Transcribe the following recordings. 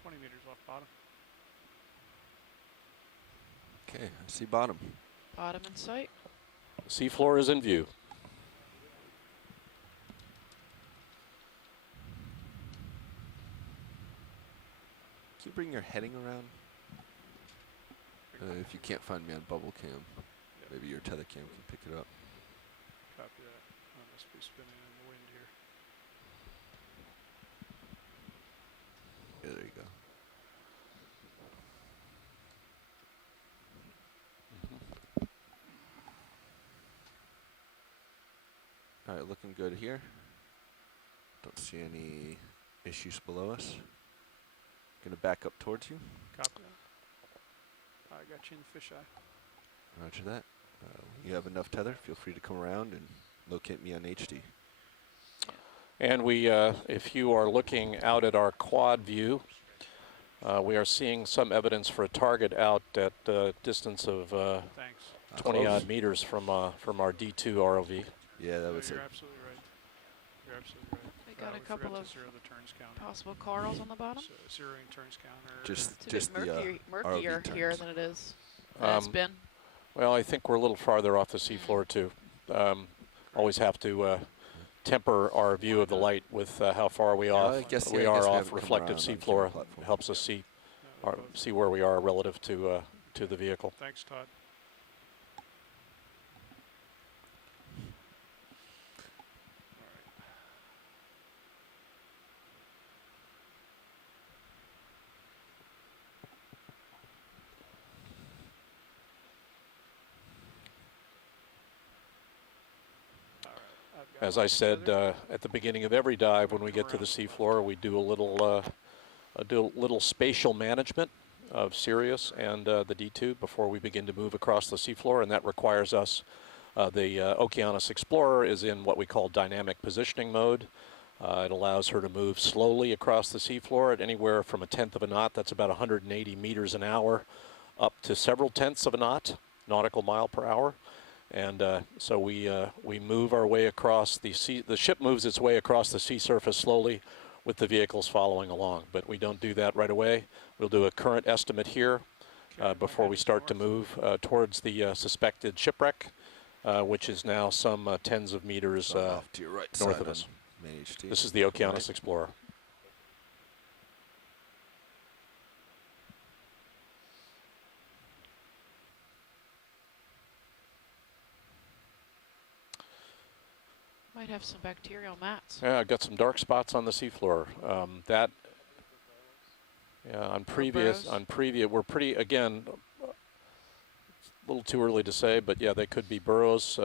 20 meters off bottom. Okay, I see bottom. Bottom in sight. Seafloor is in view. Can you bring your heading around? If you can't find me on bubble cam, maybe your tether cam can pick it up. Copy that. I must be spinning in the wind here. Yeah, there you go. All right, looking good here. Don't see any issues below us. Gonna back up towards you. Copy that. I got you in the fisheye. Roger that. You have enough tether. Feel free to come around and locate me on HD. And we, if you are looking out at our quad view, we are seeing some evidence for a target out at a distance of 20 odd meters from our D2 ROV. Yeah, that was it. You're absolutely right. You're absolutely right. We got a couple of zero the turns counter. possible corals on the bottom. So zeroing turns counter. Just It's a bit murkier ROV here turns. than it is. Has been. Well, I think we're a little farther off the seafloor too. Always have to temper our view of the light with how far we off. I guess we are off reflective seafloor. Helps us see see where we are relative to the vehicle. Thanks, Todd. As I said at the beginning of every dive, when we get to the seafloor, we do a little spatial management of Sirius and the D2 before we begin to move across the seafloor, and that requires us. The Okeanos Explorer is in what we call dynamic positioning mode. It allows her to move slowly across the seafloor at anywhere from 1/10 of a knot, that's about 180 meters an hour, up to several tenths of a knot, nautical mile per hour. And so we move our way across the sea. The ship moves its way across the sea surface slowly with the vehicles following along. But we don't do that right away. We'll do a current estimate here before we start to move towards the suspected shipwreck, which is now some tens of meters off to your right north side of us. Main HT. This is the Okeanos Explorer. Might have some bacterial mats. Yeah, I've got some dark spots on the seafloor. On previous, we're pretty, again, a little too early to say, but yeah, they could be burrows.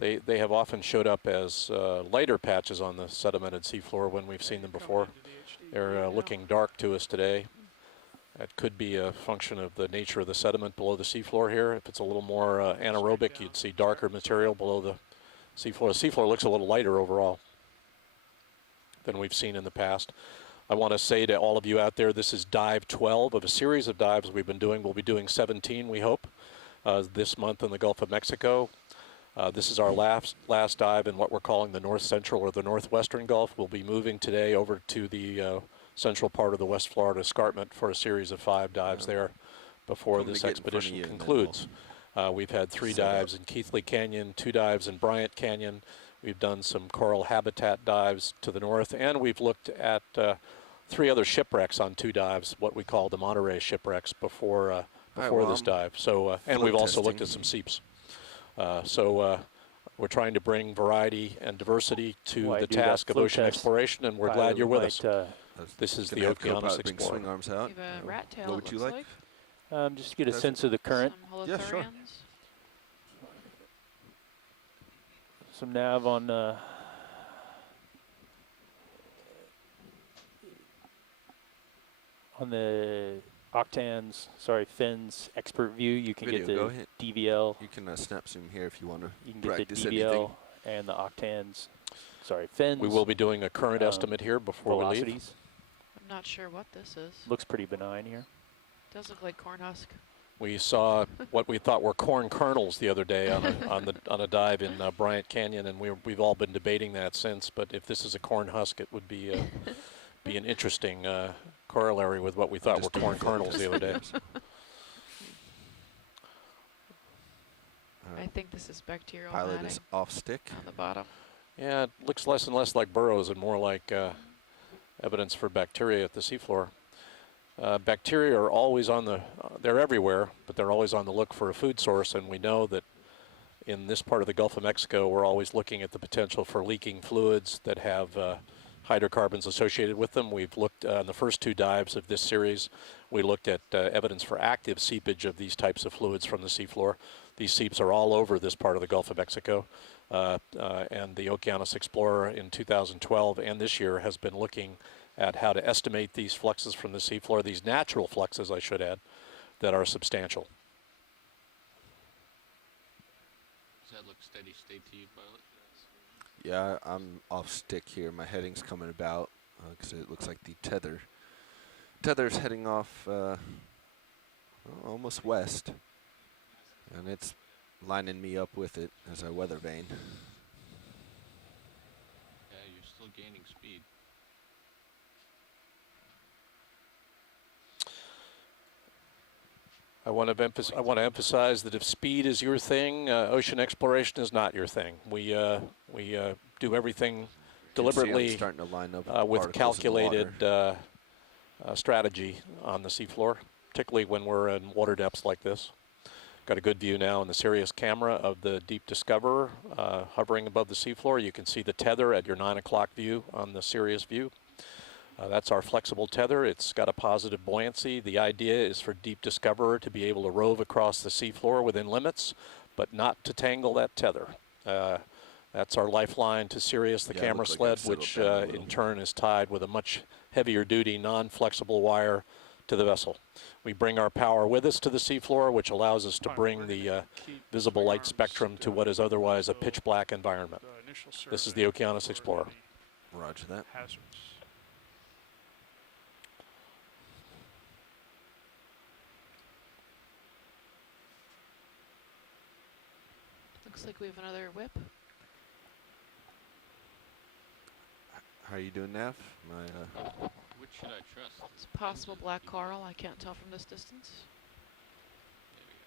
They have often showed up as lighter patches on the sedimented seafloor when we've seen them before. They're looking dark to us today. That could be a function of the nature of the sediment below the seafloor here. If it's a little more anaerobic, you'd see darker material below the seafloor. The seafloor looks a little lighter overall than we've seen in the past. I want to say to all of you out there, this is dive 12 of a series of dives we've been doing. We'll be doing 17, we hope, this month in the Gulf of Mexico. This is our last dive in what we're calling the North Central or the Northwestern Gulf. We'll be moving today over to the central part of the West Florida escarpment for a series of 5 dives there before this expedition concludes. We've had 3 dives in Keithley Canyon, 2 dives in Bryant Canyon. We've done some coral habitat dives to the north, and we've looked at 3 other shipwrecks on 2 dives, what we call the Monterey shipwrecks before this dive. So, and we've also looked at some seeps. We're trying to bring variety and diversity to the task of ocean exploration, and we're glad you're with us. This is the Okeanos Explorer. Swing arms out. We have a rat tail, What would you like? Just get a sense of the current. Some Yeah, sure. holothurians. Some nav on the Fins expert view. You can get the DVL. You can snap zoom here if you want to. You can get the DVL and the Fins. We will be doing a current estimate here before we leave. I'm not sure what this is. Looks pretty benign here. Does look like corn husk. We saw what we thought were corn kernels the other day on a dive in Bryant Canyon, and we've all been debating that since. But if this is a corn husk, it would be an interesting corollary with what we thought were Just corn overflowed kernels the other day. All I right. think this is bacterial Pilot matting is off stick. on the bottom. Yeah, it looks less and less like burrows and more like evidence for bacteria at the seafloor. Bacteria are always on the, they're everywhere, but they're always on the look for a food source, and we know that in this part of the Gulf of Mexico, we're always looking at the potential for leaking fluids that have hydrocarbons associated with them. We've looked on the first 2 dives of this series, we looked at evidence for active seepage of these types of fluids from the seafloor. These seeps are all over this part of the Gulf of Mexico. And the Okeanos Explorer in 2012 and this year has been looking at how to estimate these fluxes from the seafloor, these natural fluxes, I should add, that are substantial. Does that look steady state to you, Pilot? Yeah, I'm off stick here. My heading's coming about because it looks like the tether's heading off almost west, and it's lining me up with it as I weather vane. Yeah, you're still gaining speed. I want to emphasize that if speed is your thing, ocean exploration is not your thing. We do everything deliberately starting to line up with calculated strategy on the seafloor, particularly when we're in water depths like this. Got a good view now in the Sirius camera of the Deep Discoverer hovering above the seafloor. You can see the tether at your 9 o'clock view on the Sirius view. That's our flexible tether. It's got a positive buoyancy. The idea is for Deep Discoverer to be able to rove across the seafloor within limits, but not to tangle that tether. That's our lifeline to Sirius, the camera sled, which in turn is tied with a much heavier duty, non-flexible wire to the vessel. We bring our power with us to the seafloor, which allows us to bring the visible light spectrum to what is otherwise a pitch black environment. This is the Okeanos Explorer. Roger that. Hazards. Looks like we have another whip. How are you doing, Nav? Which should I trust? It's possible black coral. I can't tell from this distance. There we go.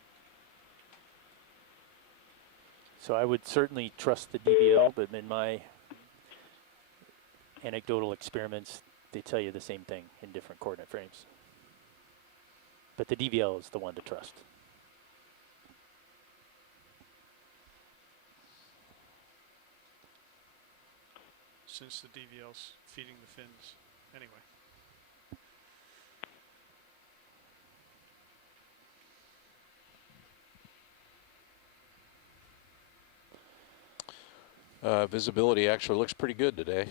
So I would certainly trust the DVL, but in my anecdotal experiments, they tell you the same thing in different coordinate frames. But the DVL is the one to trust. Since the DVL's feeding the fins anyway. Visibility actually looks pretty good today.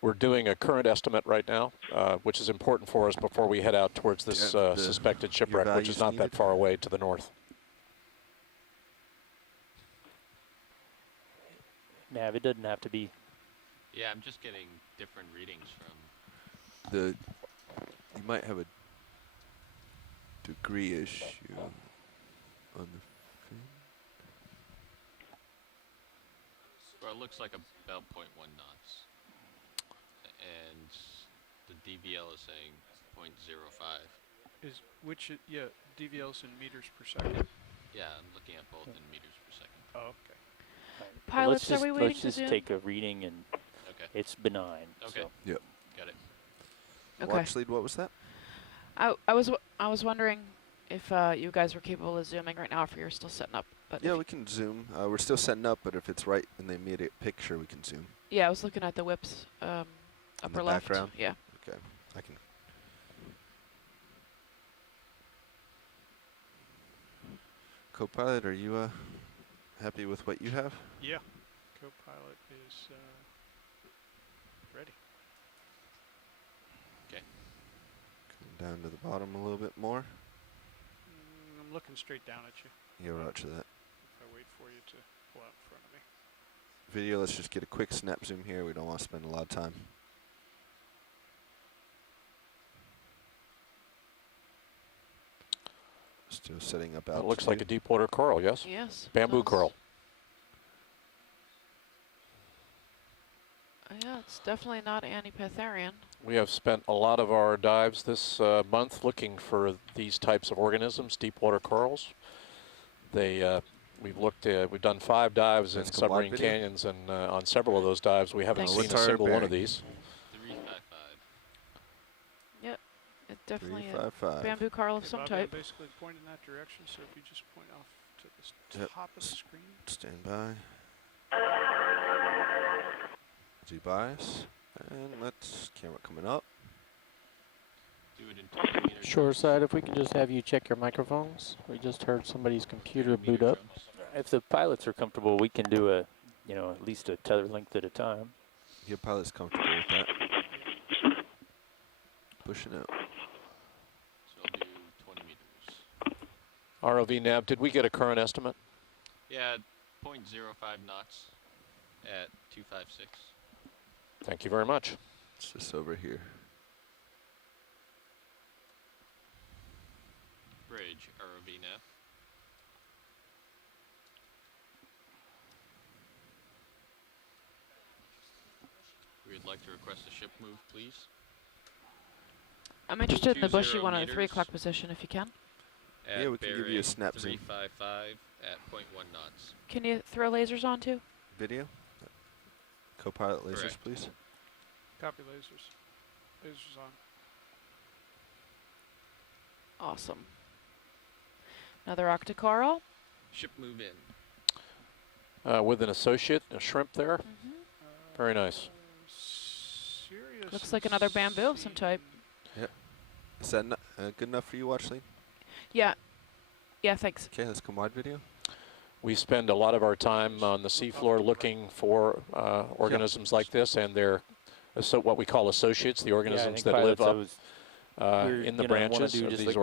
We're doing a current estimate right now, which is important for us before we head out towards this suspected shipwreck, which is not that far away to the north. Nav, it doesn't have to be. Yeah, I'm just getting different readings from. You might have a degree issue on the fin. Well, it looks like about 0.1 knots. And the DVL is saying 0.05. Is yeah, DVL's in meters per second. Yeah, I'm looking at both in meters per second. Oh, okay. Pilots, Let's are we waiting let's to just zoom? take a reading, and Okay. it's benign. Okay. So. Yep. Got it. Okay. Watch lead, what was that? I was wondering if you guys were capable of zooming right now, if you're still setting up. But Yeah, if we can zoom. We're still setting up, but if it's right in the immediate picture, we can zoom. yeah, I was looking at the whips upper left. background? Yeah. Okay, I can. Co-pilot, are you happy with what you have? Yeah. Co-pilot is ready. Come down to the bottom a little bit more. I'm looking straight down at you. Yeah, roger that. If I wait for you to pull out in front of me. Video, let's just get a quick snap zoom here. We don't want to spend a lot of time. Still setting up It looks like a deep water coral, yes? Yes. Bamboo does. coral. Yeah, It's definitely not Antipatharian. We have spent a lot of our dives this month looking for these types of organisms, deep water corals. We've done 5 dives in That's come wide submarine video? canyons, and on several of those dives we haven't Thanks. seen What's a our single one of bearing? these. 355. Yep, it's definitely a 355. bamboo coral of Okay, some Bobby, type. I'm basically pointing that direction, so if you just point off to the Yep. top of the screen. Stand by. Z bias. And let's camera coming up. Do it in 20 meter Shore jumps. side, if we could just have you check your microphones. We just heard somebody's computer boot up. If the pilots are comfortable, we can do a, at least a tether length at a time. Your pilot's comfortable with that. Pushing out. So I'll do 20 meters. ROV nav, did we get a current estimate? Yeah, 0.05 knots at 256. Thank you very much. It's just over here. Bridge, ROV nav. We'd like to request a ship move, please. I'm interested in the bushy 20 one at the 3 meters. o'clock position, if you can. At Yeah, we can give you a bearing snap zoom. 355 at 0.1 knots. Can you throw lasers on too? Video. Co-pilot lasers, Correct. please. Copy lasers. Lasers on. Awesome. Another octocoral. Ship move in. With an associate, a shrimp there. Mm-hmm. Very nice. Serious Looks like another bamboo of some type. Is that good enough for you, Watchling? Yeah. Yeah, thanks. Okay, let's come wide video. We spend a lot of our time on the seafloor looking for organisms like this, and they're what we call associates, the organisms that live up in the branches of these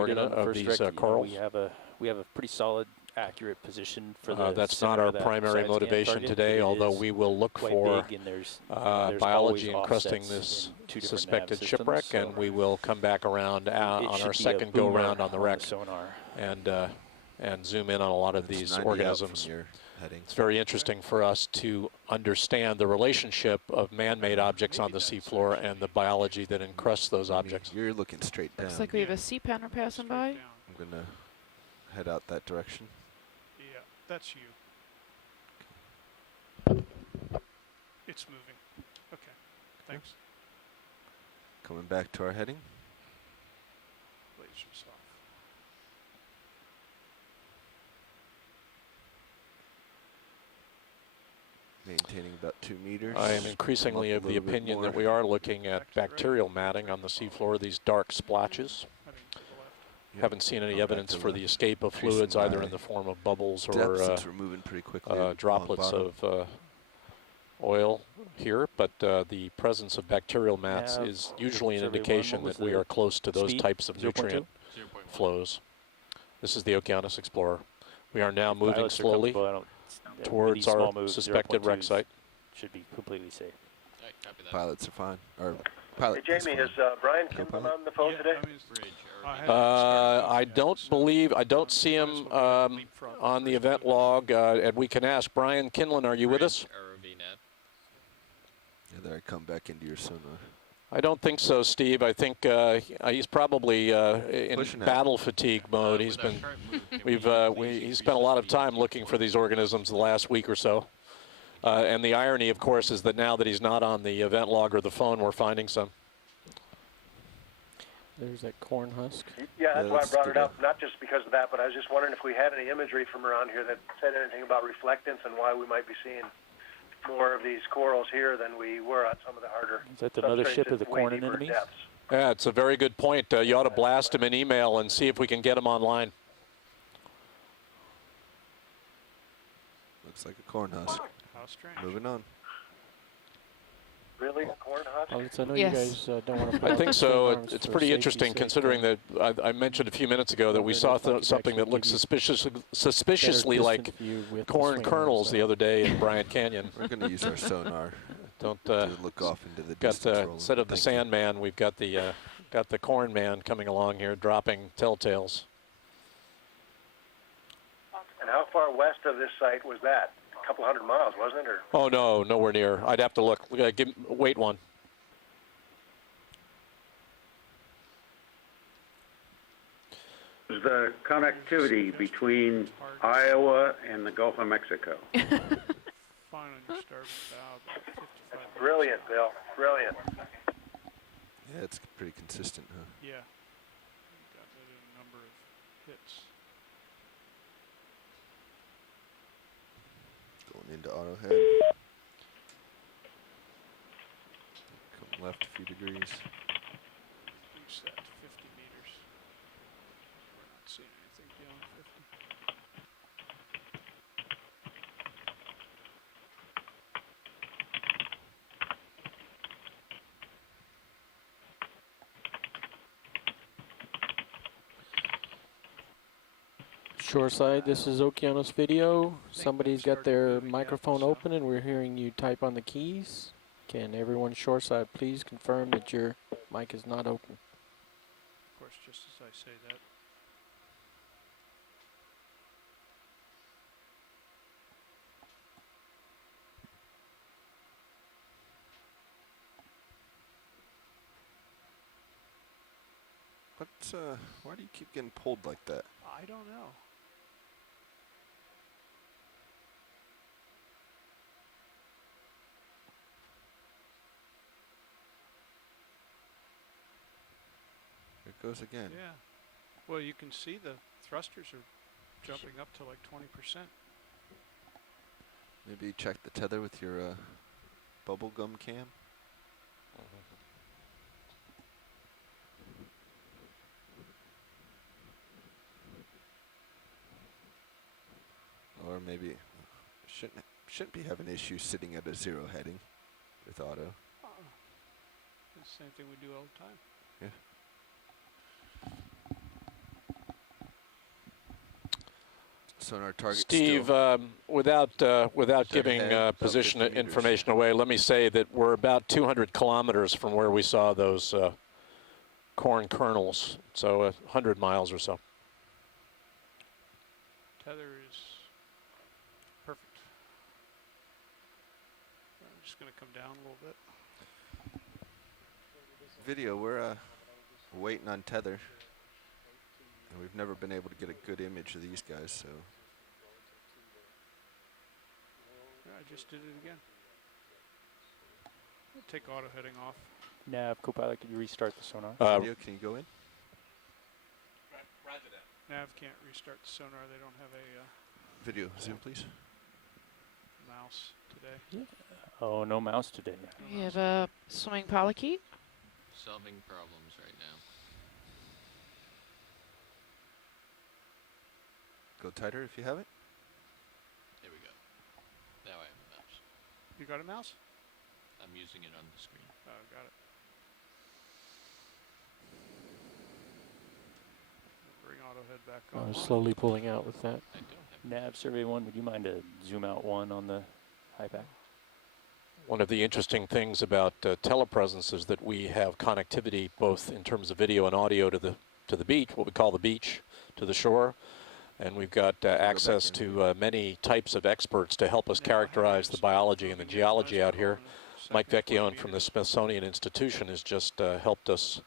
coral. We have a pretty solid, accurate position for the That's center not our of that primary side scan motivation target. today, It although is we will look quite for big, and there's biology always encrusting offsets this in 2 different nav suspected systems, shipwreck, so and we will come back around it on should our be a second go boomer round on the wreck sonar. and zoom in on a lot of That's these 90 out organisms. from your heading. It's very interesting for us to understand the relationship of man-made objects on the seafloor and the biology that encrusts those objects. You're looking straight down. Looks like we have a sea panner passing Straight by. down. I'm gonna head out that direction. Yeah, that's you. It's moving. Okay, thanks. Coming back to our heading. Lasers off. Maintaining about 2 meters. I am increasingly Up of a the little bit opinion that more. we are looking at Back to the right. bacterial matting on the seafloor, these dark splotches. Heading to the left. Yep. Haven't seen any Going back evidence to for the left. escape of Increasing fluids, either by in the form of bubbles Depth, or since we're moving pretty quickly. along droplets bottom. of oil here, but the presence of bacterial mats Nav is usually an survey one, indication what was that we the are close to those speed? types of 0.2? nutrient 0.1. flows. This is the Okeanos Explorer. We are now moving Pilots are slowly comfortable. I don't- with towards these our small moves, suspected wreck 0.2s site. should be completely safe. Alright, copy that. Pilots are fine. Or pilot. Hey, Jamie, is Brian Co-pilot? Kinlan on the phone Yeah, today? I mean, it's- Bridge, I ROV had nav. it started I yet, don't so believe, I don't see might him as well go leapfrog on the first. event log, and we can ask Brian Kinlan, are you with us? Bridge, ROV nav. Yeah, there I come back into your sonar. I don't think so, Steve. I think he's probably in Pushing it. battle fatigue mode. He's With our been, current move, can he's please spent a lot of increase the time speed looking to for these organisms the last week or so. And the irony, of course, is that now that he's not on the event log or the phone, we're finding some. There's that corn husk. Yeah, that's why I let's brought do it up, not just because of that, but I was just wondering if we had any imagery from around here that said anything about reflectance and why we might be seeing more of these corals here than we were on some of the harder Is that the mothership substrates of the at way corn deeper anemones? depths. Yeah, it's a very good point. You ought to blast him an email and see if we can get him online. Looks like a corn husk. How strange. Moving on. Really? A corn husk? Pilots, I know Yes. you guys don't want to. I think so. It's pretty interesting considering that I mentioned a few minutes ago that we saw something that looked suspiciously like corn kernels the other day in Bryant Canyon. We're going to use our sonar Don't to look off into the got distance. the rolling. instead of the Thank you. Sandman, we've got the corn man coming along here, dropping telltales. And how far west of this site was that? couple hundred miles, wasn't it? Or Oh, no, nowhere near. I'd have to look. Wait one. Is the connectivity between Iowa and the Gulf of Mexico? Fine on your starboard bow, about 55. brilliant, Bill. Brilliant. Yeah, it's pretty consistent, huh? Yeah. We've gotten it in a number of hits. Going into auto head. Come left a few degrees. Reach that to 50 meters. We're not seeing anything beyond 50. Shoreside, this is Okeanos Video. Somebody's got their started moving yet, microphone so- open and we're hearing you type on the keys. Can everyone shoreside please confirm that your mic is not open? Of course, just as I say that. Why do you keep getting pulled like that? I don't know. There it goes again. Yeah. Well, you can see the thrusters are jumping up to like 20%. Maybe check the tether with your bubble gum cam. Or maybe shouldn't be having issues sitting at a 0 heading with auto. It's the same thing we do all the time. Yeah. Sonar target. Steve, still. without Set giving ahead, about position 50 meters. information away, let me say that we're about 200 kilometers from where we saw those corn kernels, so 100 miles or so. Tether is perfect. I'm just going to come down a little bit. Video, we're waiting on tether. And we've never been able to get a good image of these guys, so. Yeah, I just did it again. I'll take auto heading off. Nav, Copilot, could you restart the sonar? Video, can you go in? Nav can't restart the sonar. They don't have a Video, zoom please. mouse today. Oh, no mouse today. You have a swimming parakeet. Solving problems right now. Go tighter if you have it. Here we go. Now I have a mouse. You got a mouse? I'm using it on the screen. Oh, got it. Bring auto head back on. Slowly pulling out with that. I don't have Nav survey 1, would you mind to zoom out 1 on the high pack? One of the interesting things about telepresence is that we have connectivity both in terms of video and audio to the beach, what we call the beach, to the shore. And we've got access to many types of experts to help us characterize the biology and the geology out here. Mike Vecchione from the Smithsonian Institution has just helped us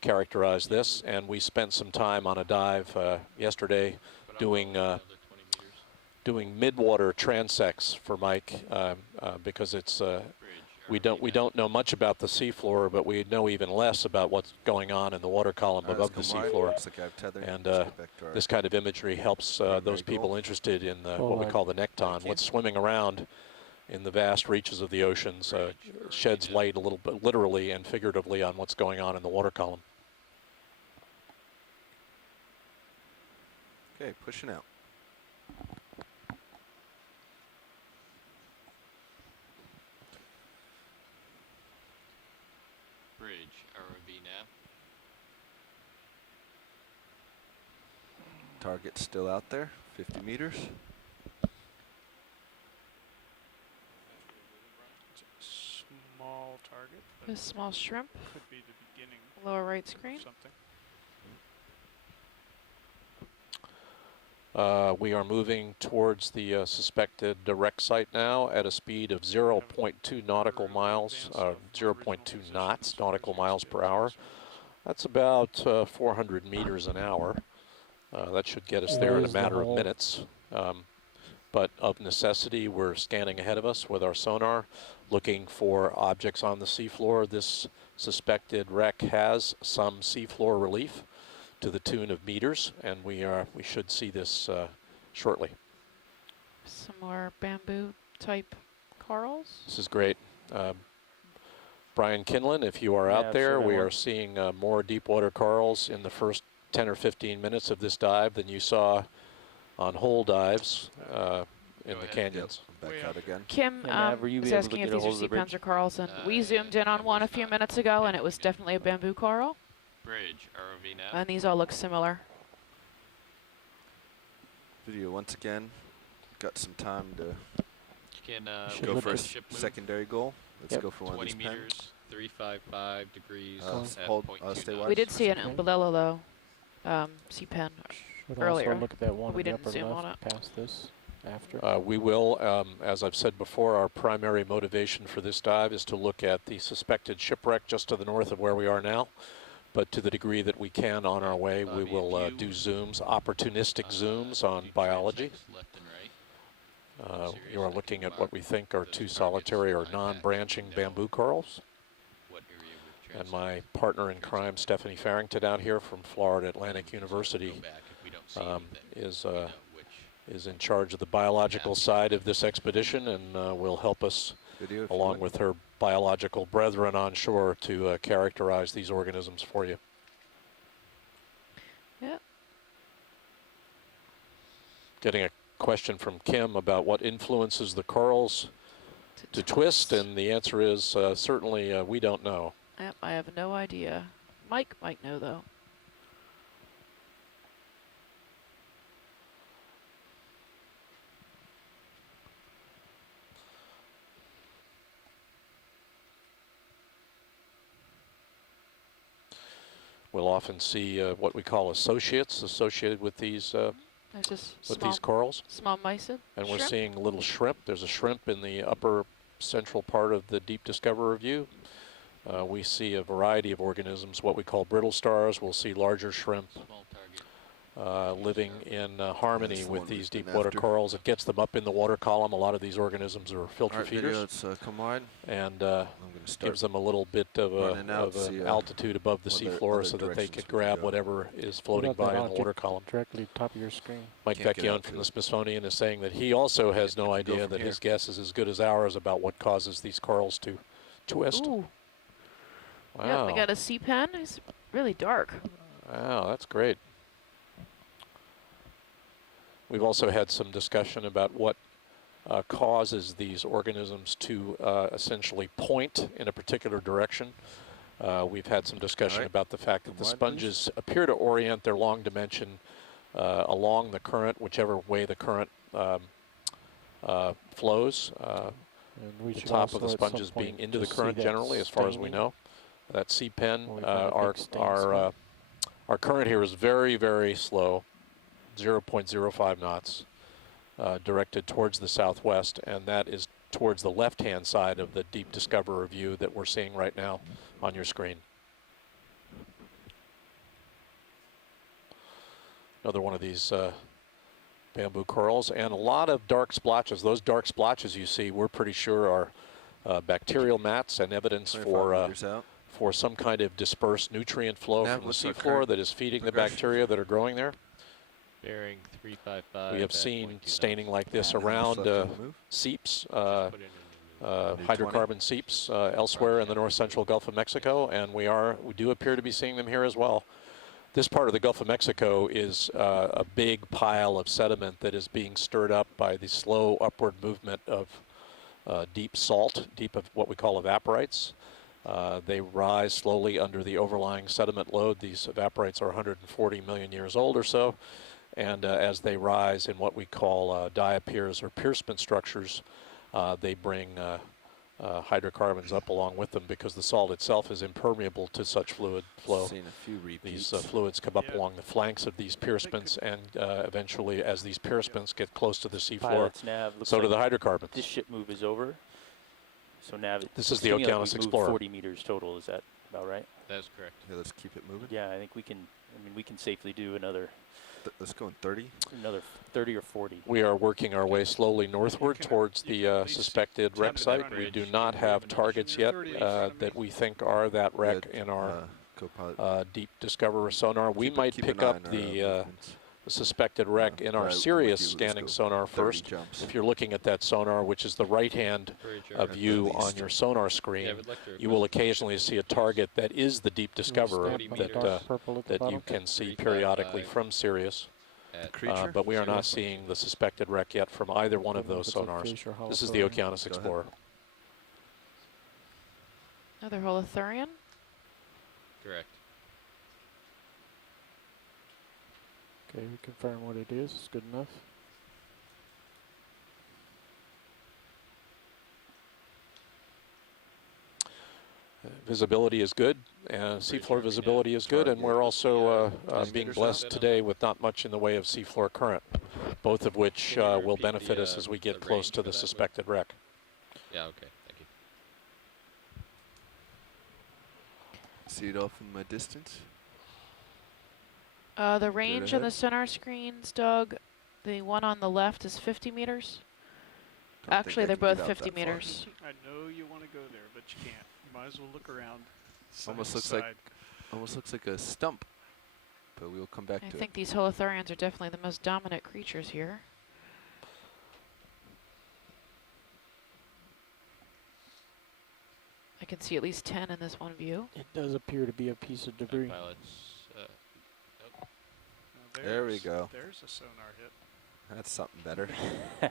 characterize this, and we spent some time on a dive yesterday doing midwater transects for Mike because it's we don't know much about the seafloor, but we know even less about what's going on in the water column above the seafloor. Looks like I have tether. And Let's get back to our this kind of imagery helps those people interested in what we call the nekton, what's swimming around in the vast reaches of the oceans, sheds light a little bit literally and figuratively on what's going on in the water column. Okay, pushing out. bridge, ROV nav. Target's still out there, 50 meters. It's a small target, A but small shrimp. could be the beginning Lower right of screen. something. We are moving towards the suspected wreck site now at a speed of 0.2 nautical miles, 0.2 knots, nautical miles per hour. That's about 400 meters an hour. That should get us there in a matter of minutes. But of necessity, we're scanning ahead of us with our sonar, looking for objects on the seafloor. This suspected wreck has some seafloor relief to the tune of meters, and we should see this shortly. Some more bamboo type corals. This is great. Brian Kinlan, if you are out there, we are seeing more deep water corals in the first 10 or 15 minutes of this dive than you saw on whole dives in the canyons. Back out again. Kim is asking if these are sea pens or corals, and we zoomed in on one a few minutes ago, and it was definitely a bamboo coral. Bridge, ROV now. And these all look similar. Video once again. Got some time to You can go for a ship move. secondary goal. Let's go for one of 20 these pens. meters, 355 degrees. at Hold, 0.2 stay knots. wide. We did see an umbrella sea pen Should earlier. also look at that one We in the didn't upper zoom on left it. past this after. We will, as I've said before, our primary motivation for this dive is to look at the suspected shipwreck just to the north of where we are now. But to the degree that we can on our way, we will do zooms, opportunistic zooms on biology. Left and right. You are looking at what we think are two solitary or non-branching bamboo corals. What area we've And my partner in crime, Stephanie Farrington, out here from Florida Atlantic University, go back if we don't see anything. is We know which. is in charge of the biological side of this expedition, and will help us, Video if you along would. with her biological brethren on shore, to characterize these organisms for you. Yeah. Getting a question from Kim about what influences the corals to twist, and the answer is certainly we don't know. Yep, I have no idea. Mike might know, though. We'll often see what we call associates associated with these There's just corals. small mysid. And we're shrimp. seeing little shrimp. There's a shrimp in the upper central part of the Deep Discoverer view. We see a variety of organisms, what we call brittle stars. We'll see larger shrimp Small target. living in harmony That's the with one these we've been deep water after. corals. It gets them up in the water column. A lot of these organisms are filter Alright, video, feeders, let's come wide. and I'm going to start. gives them a little bit of, running out, of see, altitude above the other seafloor so that they directions could we can grab go. whatever is What floating about that by in the object water column. directly top of your screen? Mike Can't get Vecchione out from to the it. Smithsonian is saying that he also has no Go idea from that here. his guess is as good as ours about what causes these corals to twist. Ooh. Wow. Yep, I got a sea pen. It's really dark. Wow, that's great. We've also had some discussion about what causes these organisms to essentially point in a particular direction. We've had some discussion Alright. about the fact that the Come wide, sponges appear to orient their long dimension along the current, whichever way the current flows. And we The should top also of the at some sponges being point into the just see current that generally, as far as we staining. know. That sea pen, When we found a big stain our current here is very, very slow, 0.05 knots, directed towards the southwest, and that is towards the left-hand side of the Deep Discoverer view that we're seeing right now on your screen. Another one of these bamboo corals, and a lot of dark splotches. Those dark splotches you see, we're pretty sure are bacterial mats and evidence 25 meters out. for some kind of dispersed nutrient flow Nav, from the what's our seafloor current that is feeding the progression? bacteria that are growing there. Bearing 355. We have seen staining like this And how much around left on the move? seeps, Put it in a new hydrocarbon seeps elsewhere in the north central Gulf of Mexico, and we do appear to be seeing them here as well. This part of the Gulf of Mexico is a big pile of sediment that is being stirred up by the slow upward movement of deep salt, deep of what we call evaporites. They rise slowly under the overlying sediment load. These evaporites are 140 million years old or so, and as they rise in what we call diapirs or piercement structures, they bring hydrocarbons up along with them because the salt itself is impermeable to such fluid flow. Seen a few repeats. These fluids come up along the flanks of these piercements, and eventually, as these piercements get close to the seafloor, Pilot's nav looks so do like the hydrocarbons. this ship move is over. So now This is the seeming like Okeanos we moved Explorer. 40 meters total. Is that about right? That's correct. Yeah, let's keep it moving. Yeah, I think we can. I mean, we can safely do another Let's go in 30. 30 or 40. We are working our way slowly northward towards you can the at least suspected wreck tell me site. that We do bridge not have movement targets yet 30 that we think are that wreck in our co-pilot. deep Discoverer sonar. We might keep pick an eye up on our, the movements. suspected wreck in But our I'm with Sirius you, let's standing go sonar 30 first. jumps. If you're looking at that sonar, which is the right-hand Bridge or view At on least. your sonar Yeah, screen, I would like to you will request occasionally see a target that is the deep Discoverer stamp on the that, dark purple at the that you bottom? can see 355 periodically from Sirius. at Creature? But we are not Zero. seeing the suspected wreck yet from either one of Don't know those if it's a sonars. fish or This is the holothurian. Okeanos Go ahead. Explorer. Another holothurian. Correct. Okay, we confirm what it is. It's good enough. Visibility is good, and seafloor visibility is good, and we're also being blessed today with not much in the way of seafloor current, both of which Can you will repeat benefit the, us as we the get close range to for the that, please? suspected wreck. Yeah, okay, thank you. See it off in my distance. The range on ahead. the sonar screens, Doug, the one on the left is 50 meters. Don't think Actually, I they're can get both out 50 that far. meters. I know you want to go there, but you can't. You might as well look around. Side Almost to looks like side. Almost looks like a stump, but we'll come back I to think these holothurians are definitely the most dominant creatures here. I can see at least 10 in this one view. It does appear to be a piece of debris. Pilots, Now There we there's- go. There's a sonar hit. it. That's something better. We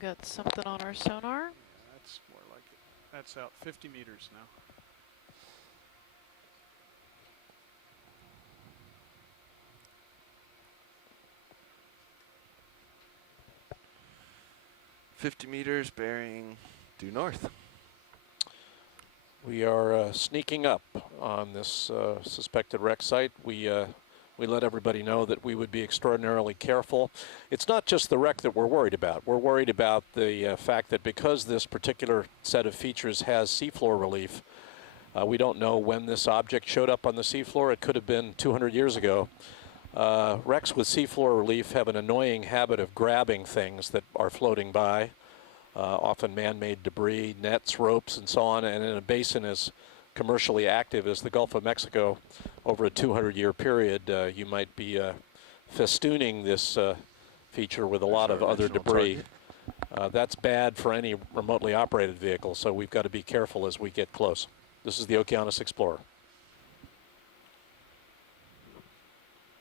got something on our sonar. Yeah, that's more like it. That's out 50 meters now. $50 meters bearing due north. We are sneaking up on this suspected wreck site. We let everybody know that we would be extraordinarily careful. It's not just the wreck that we're worried about. We're worried about the fact that because this particular set of features has seafloor relief, we don't know when this object showed up on the seafloor. It could have been 200 years ago. Wrecks with seafloor relief have an annoying habit of grabbing things that are floating by. Often man-made debris, nets, ropes, and so on, and in a basin as commercially active as the Gulf of Mexico over a 200-year period, you might be festooning this feature with a lot of our other original debris. That's bad for any remotely operated vehicle, so we've got to be careful as we get close. This is the Okeanos Explorer.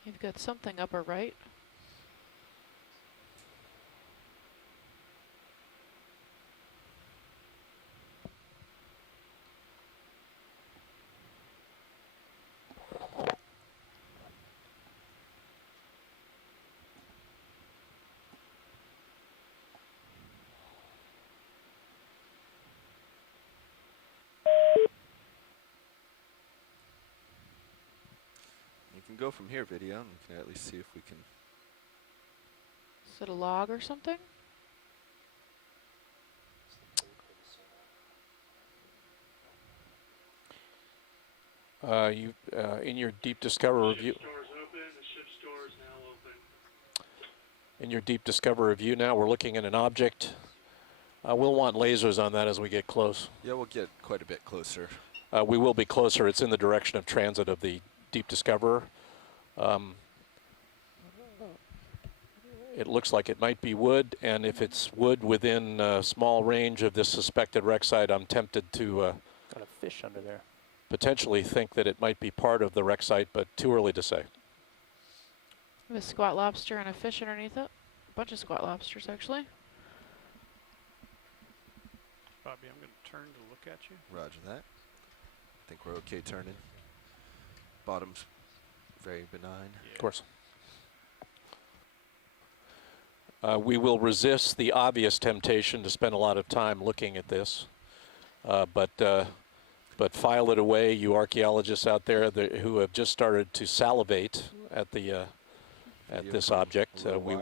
You've got something upper right. You can go from here, video, and we can at least see if we can. Is it a log or something? In your deep Discover review. In your deep Discover review now, we're looking at an object. We'll want lasers on that as we get close. Yeah, we'll get quite a bit closer. We will be closer. It's in the direction of transit of the Deep Discoverer. It looks like it might be wood, and if it's wood within small range of this suspected wreck site, I'm tempted to Got a fish under there. potentially think that it might be part of the wreck site, but too early to say. We have a squat lobster and a fish underneath it. A bunch of squat lobsters, actually. Bobby, I'm going to turn to look at you. Roger that. I think we're okay turning. Bottom's very benign. Of course. We will resist the obvious temptation to spend a lot of time looking at this, but file it away, you archaeologists out there who have just started to salivate at the at this object. We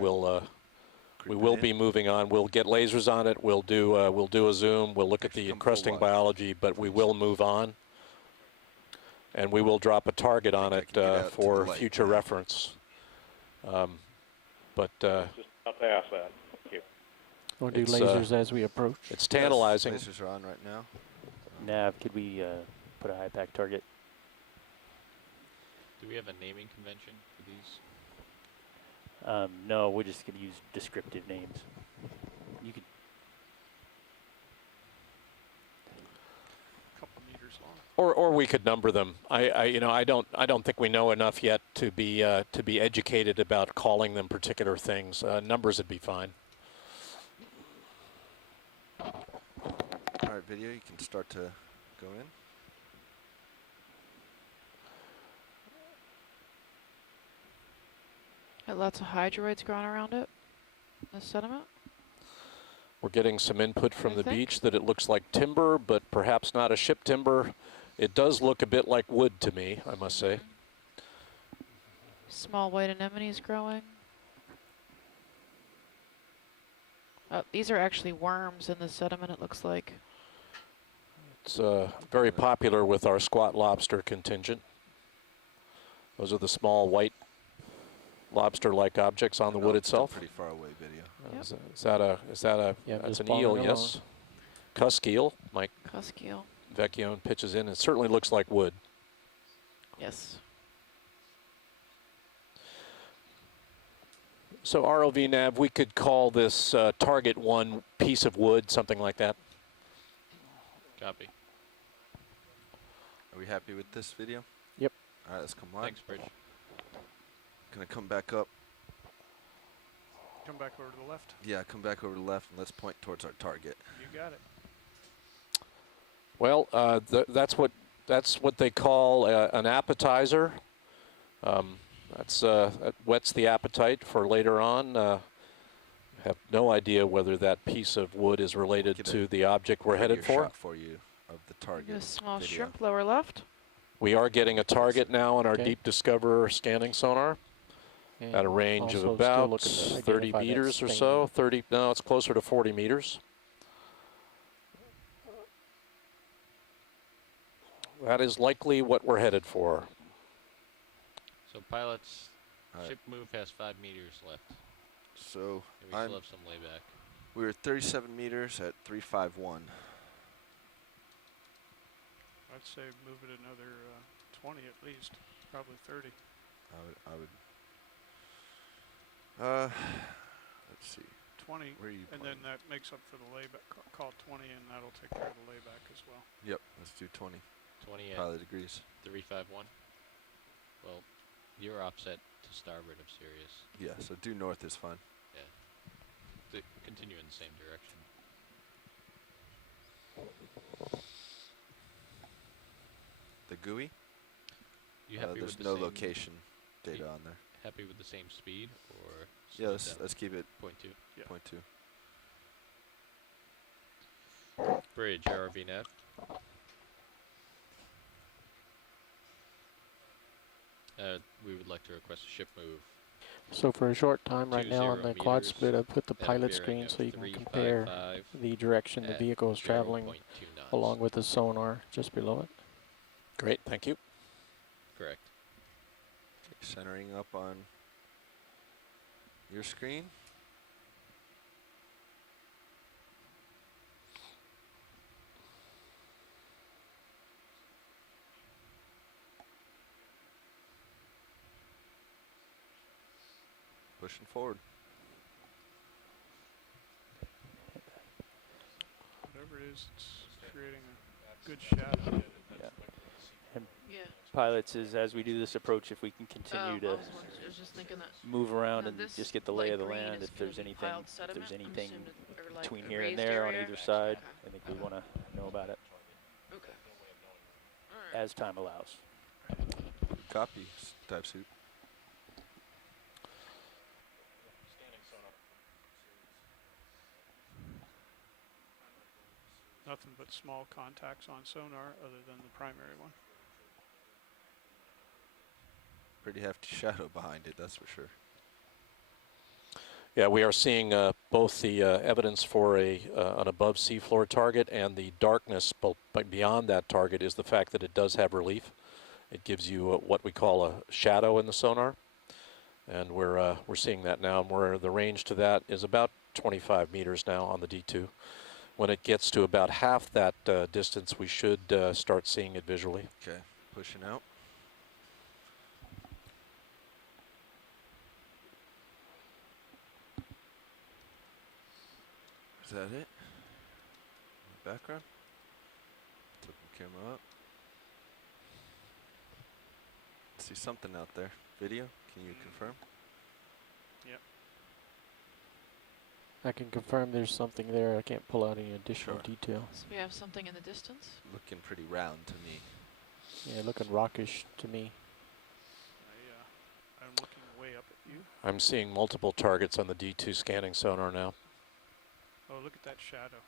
will be moving on. We'll get lasers on it. We'll do a zoom. We'll look at the encrusting biology, but we will move on, and we will drop a target on it for future reference. But just about to ask that. Thank you. We'll do lasers as we approach. It's tantalizing. Yes, lasers are on right now. Nav, could we put a high pack target? Do we have a naming convention for these? No, we're just going to use descriptive names. You could. A couple meters long. Or we could number them. I don't think we know enough yet to be educated about calling them particular things. Numbers would be fine. All right, video, you can start to go in. Got lots of hydroids growing around it. The sediment. We're getting some input from I the think. beach that it looks like timber, but perhaps not a ship timber. It does look a bit like wood to me, I must say. Small white anemones growing. Oh, these are actually worms in the sediment, it looks like. It's very popular with our squat lobster contingent. Those are the small white lobster-like objects on the wood itself. Pretty far away video. Yep. Is that a Yeah, that's just an following eel, along. yes. Cusk eel, Mike Cuskeel. Vecchione pitches in. It certainly looks like wood. Yes. So ROV nav, we could call this target one piece of wood, something like that. Copy. Are we happy with this video? Yep. All right, let's come on. Thanks, Bridge. Gonna come back up. Come back over to the left. Yeah, come back over to the left and let's point towards our target. You got it. Well, that's what they call an appetizer. That whets the appetite for later on. Have no idea whether that piece of wood is related to the object we're headed for. Shot for you of the target. A small video. shrimp lower left. We are getting a target now on our Okay. Deep Discoverer scanning sonar And at a range of also still about looking to 30 identify that meters or stain. so. 30, no, it's closer to 40 meters. That is likely what we're headed for. So pilots, Alright. ship move has 5 meters left. So And we still have some layback. we were 37 meters at 351. I'd say move it another 20 at least, probably 30. I would. Let's see. 20, Where are you? and then that makes up for the layback. Call 20, and that'll take care of the layback as well. Yep. Let's do 20. 20 at Pilot agrees. 351. Well, you're offset to starboard of Sirius. Yeah. So due north is fine. To continue in the same direction. The GUI. You happy There's with the no same location data on there. Happy with the same speed or Yeah. slow Let's down? let's keep it Point 2. Yeah. 0.2. Bridge, ROV nav. We would like to request a ship move. So for a short time right now on 20 the quad meters split, I put the at a pilot bearing screen of so you can compare 355 the direction the at vehicle is traveling 0.2 knots. along with the sonar just below it. Great, thank you. Correct. Centering up on your screen. Pushing forward. Whatever it is, it's creating a good shadow. Yeah. Pilots is as we do this approach, if we can continue to I was just thinking that. move around Now and this just get the lay light of the green land, is if there's gonna be anything, piled sediment, I'm anything assuming, or like between a here and raised there on area? either side, Okay. I think we want to know about it Okay. All right. as time allows. Copy. Type suit. Nothing but small contacts on sonar other than the primary one. Pretty hefty shadow behind it, that's for sure. Yeah, we are seeing both the evidence for an above seafloor target, and the darkness beyond that target is the fact that it does have relief. It gives you what we call a shadow in the sonar, and we're seeing that now. And where the range to that is about 25 meters now on the D2. When it gets to about half that distance, we should start seeing it visually. Okay, pushing out. Is that it? Background? Took the camera up. See something out there. Video? Can you confirm? Yep. I can confirm there's something there. I can't pull out any additional detail. So we have something in the distance. Looking pretty round to me. Yeah, looking rockish to me. I'm looking way up at you. I'm seeing multiple targets on the D2 scanning sonar now. Oh, look at that shadow.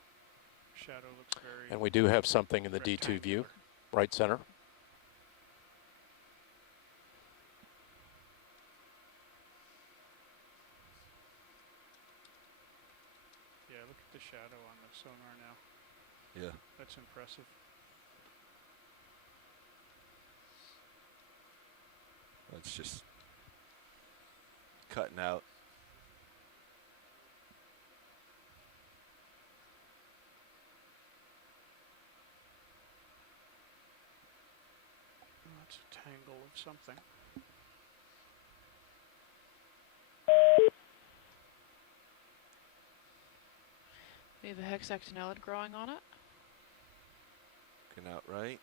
Shadow looks very... And we do have something in the D2 view, right center. Yeah, look at the shadow on the sonar now. Yeah. That's impressive. It's just cutting out. That's a tangle of something. We have a hexactinellid growing on it. Looking out right.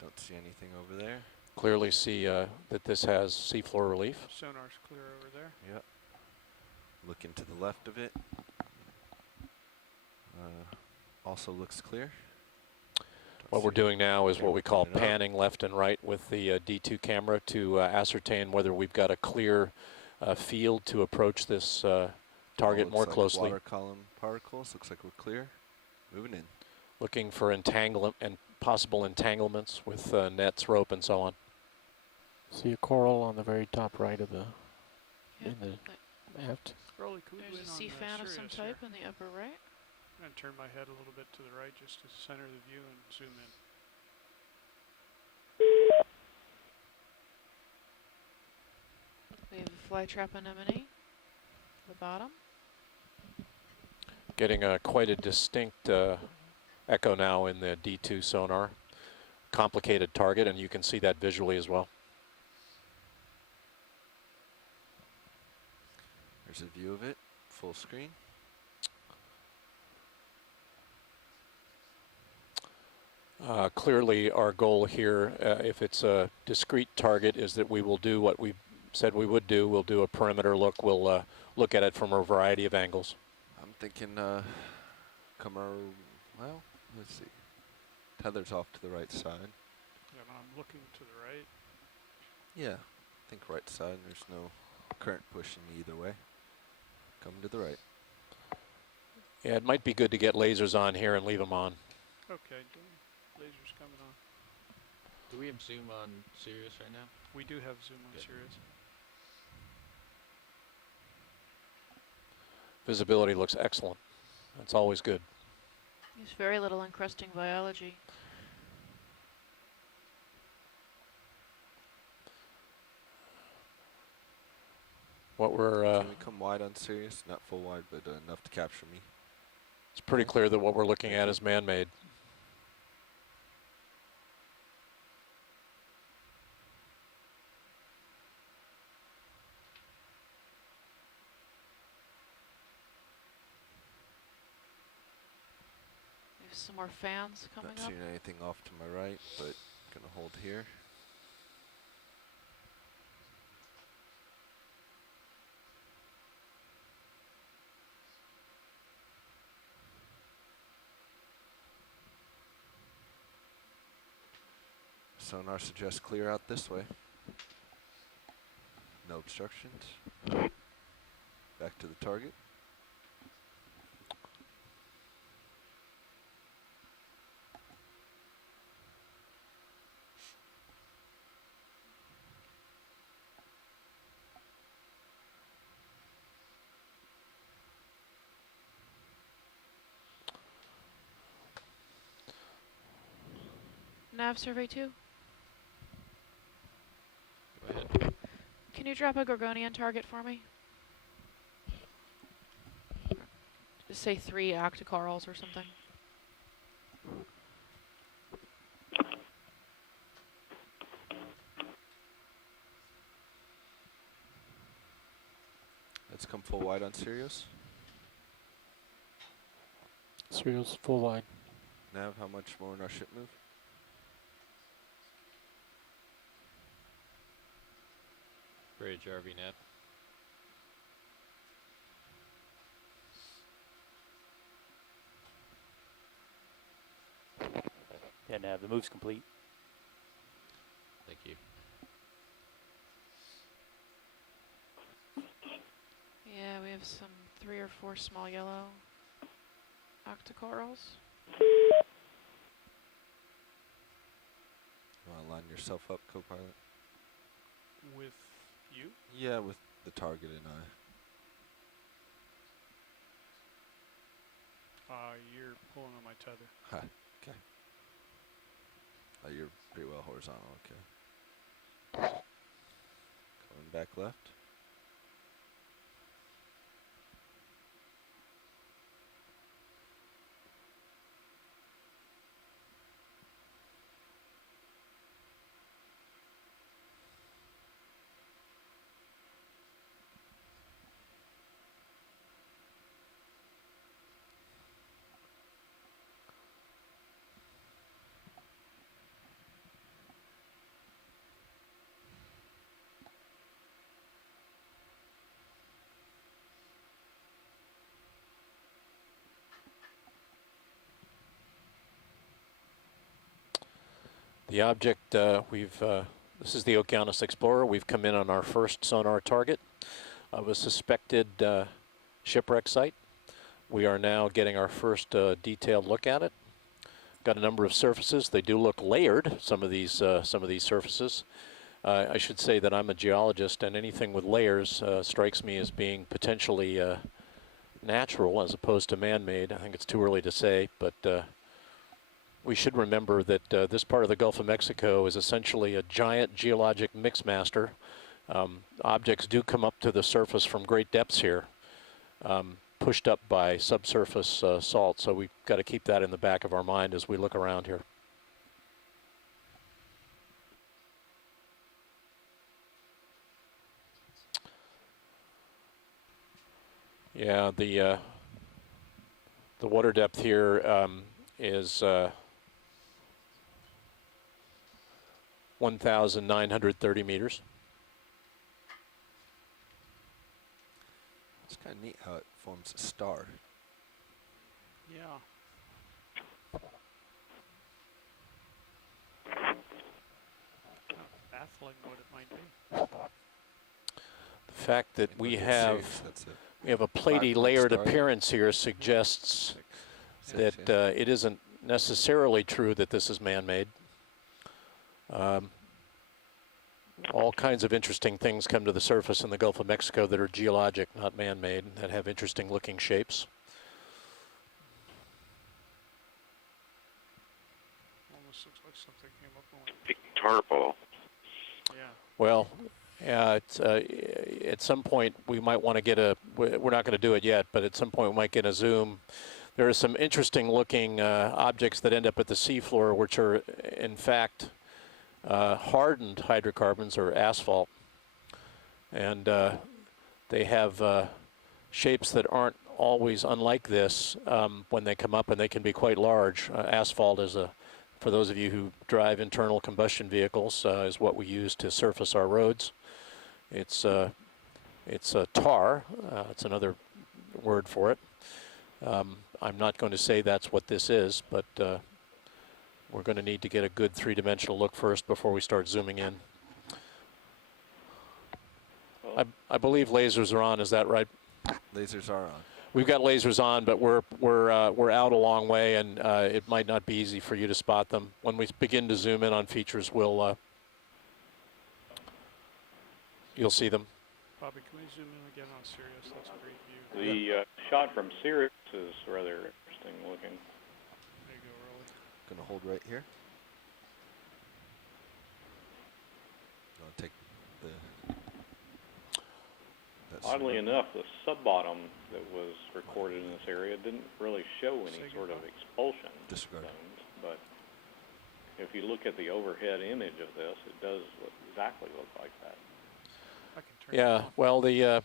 Don't see anything over there. Clearly see that this has seafloor relief. Sonar's clear over there. Yep. Looking to the left of it. Also looks clear. What we're doing now is what we call panning left and right with the D2 camera to ascertain whether we've got a clear field to approach this target more closely. Water column particles. Looks like we're clear. Moving in. Looking for entanglement and possible entanglements with nets, rope, and so on. See a coral on the very top right of the in the aft. Rolly, could we There's a win sea on fan of some Sirius type here? in the upper right. I'm going to turn my head a little bit to the right just to center the view and zoom in. We have a fly trap anemone at the bottom. Getting quite a distinct echo now in the D2 sonar. Complicated target, and you can see that visually as well. There's a view of it, full screen. Clearly our goal here, if it's a discrete target, is that we will do what we said we would do. We'll do a perimeter look. We'll look at it from a variety of angles. I'm thinking well, let's see. Tether's off to the right side. Yeah, I'm looking to the right. Yeah, I think right side. There's no current pushing either way. Coming to the right. Yeah, it might be good to get lasers on here and leave them on. Okay, laser's coming on. Do we have zoom on Sirius right now? We do have zoom on Sirius. Visibility looks excellent. That's always good. There's very little encrusting biology. What we're Can we come wide on Sirius? Not full wide, but enough to capture me. it's pretty clear that what we're looking at is man-made. There's some more fans coming Not up. seeing anything off to my right, but gonna hold here. Sonar suggests clear out this way. No obstructions. Back to the target. nav survey 2? Go ahead. Can you drop a Gorgonian target for me? Just say 3 octocorals or something. Let's come full wide on Sirius. Serial's full wide. Nav, how much more in our ship move? Bridge RV nav. Yeah, Nav, the move's complete. Thank you. Yeah, we have some 3 or 4 small yellow octocorals. You want to line yourself up, co-pilot? With you? Yeah, with the target and I. You're pulling on my tether. Ha, okay. You're pretty well horizontal, okay. Coming back left. The object this is the Okeanos Explorer. We've come in on our first sonar target of a suspected shipwreck site. We are now getting our first detailed look at it. Got a number of surfaces. They do look layered, some of these surfaces. I should say that I'm a geologist, and anything with layers strikes me as being potentially natural as opposed to man-made. I think it's too early to say, but we should remember that this part of the Gulf of Mexico is essentially a giant geologic mixmaster. Objects do come up to the surface from great depths here, pushed up by subsurface salt, so we've got to keep that in the back of our mind as we look around here. Yeah, the water depth here is 1,930 meters. It's kind of neat how it forms a star. Yeah. Baffling what it might be. The fact that we Look at have Sirius, that's it. we have a platy 5-point layered star. appearance here suggests that it isn't necessarily true that this is man-made. All kinds of interesting things come to the surface in the Gulf of Mexico that are geologic, not man-made, that have interesting looking shapes. Almost looks like something came up and went. Tarpo. Yeah. Well, yeah, it's, at some point we might want to get a, we're not going to do it yet, but at some point we might get a zoom. There are some interesting looking objects that end up at the seafloor, which are in fact hardened hydrocarbons or asphalt. And they have shapes that aren't always unlike this when they come up, and they can be quite large. Asphalt is for those of you who drive internal combustion vehicles, is what we use to surface our roads. It's tar. It's another word for it. I'm not going to say that's what this is, but we're going to need to get a good three-dimensional look first before we start zooming in. I believe lasers are on. Is that right? Lasers are on. We've got lasers on, but we're out a long way, and it might not be easy for you to spot them. When we begin to zoom in on features, you'll see them. Bobby, can we zoom in again on Sirius? That's a great view. The shot from Sirius is rather interesting looking. There you go, Rolly. Gonna hold right here. I'll take the. Oddly enough, the sub-bottom that was recorded in this area didn't really show any sort of expulsion Disregard. zones, but if you look at the overhead image of this, it does exactly look like that. Yeah, well, the,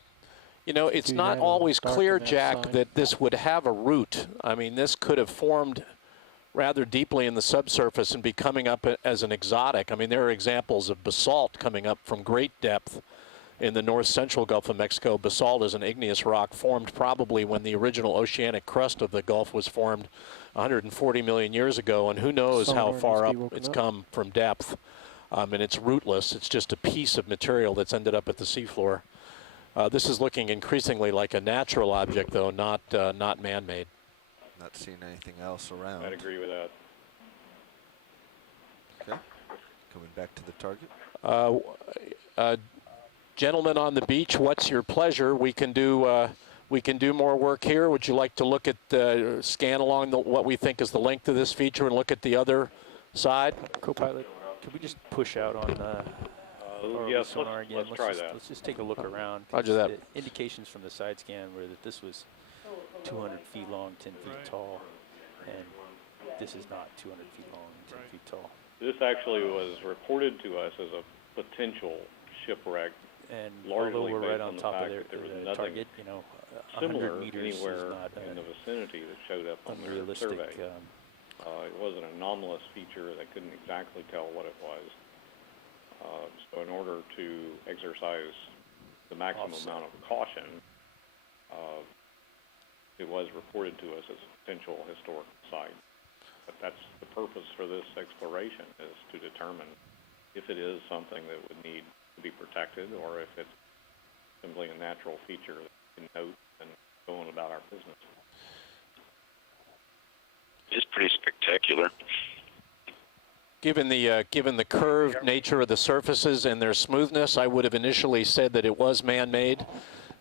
you know, it's not always clear, Jack, that this would have a root. I mean, this could have formed rather deeply in the subsurface and be coming up as an exotic. I mean, there are examples of basalt coming up from great depth in the north-central Gulf of Mexico. Basalt is an igneous rock formed probably when the original oceanic crust of the Gulf was formed 140 million years ago, and who knows how far up it's come from depth. And it's rootless. It's just a piece of material that's ended up at the seafloor. This is looking increasingly like a natural object, though, not man-made. Not seeing anything else around. I'd agree with that. Okay. Coming back to the target. Gentlemen on the beach, what's your pleasure? We can do more work here. Would you like to look at scan along what we think is the length of this feature and look at the other side? Co-pilot, could we just push out on yes, sonar again? let's try that. Let's just take a look around. Roger that. The indications from the side scan were that this was 200 feet long, 10 feet tall, and this is not 200 feet long, 10 feet tall. This actually was reported to us as a potential shipwreck. And largely although we're right based on the top of fact their that there was the nothing target, you know, similar 100 meters is anywhere not in the vicinity that showed up on their unrealistic. survey. It was an anomalous feature. They couldn't exactly tell what it was. So in order to exercise the maximum amount of caution, it was reported to us as a potential historic site. But that's the purpose for this exploration, is to determine if it is something that would need to be protected, or if it's simply a natural feature that we can note and go on about our business. It's pretty spectacular. Given the curved nature of the surfaces and their smoothness, I would have initially said that it was man-made.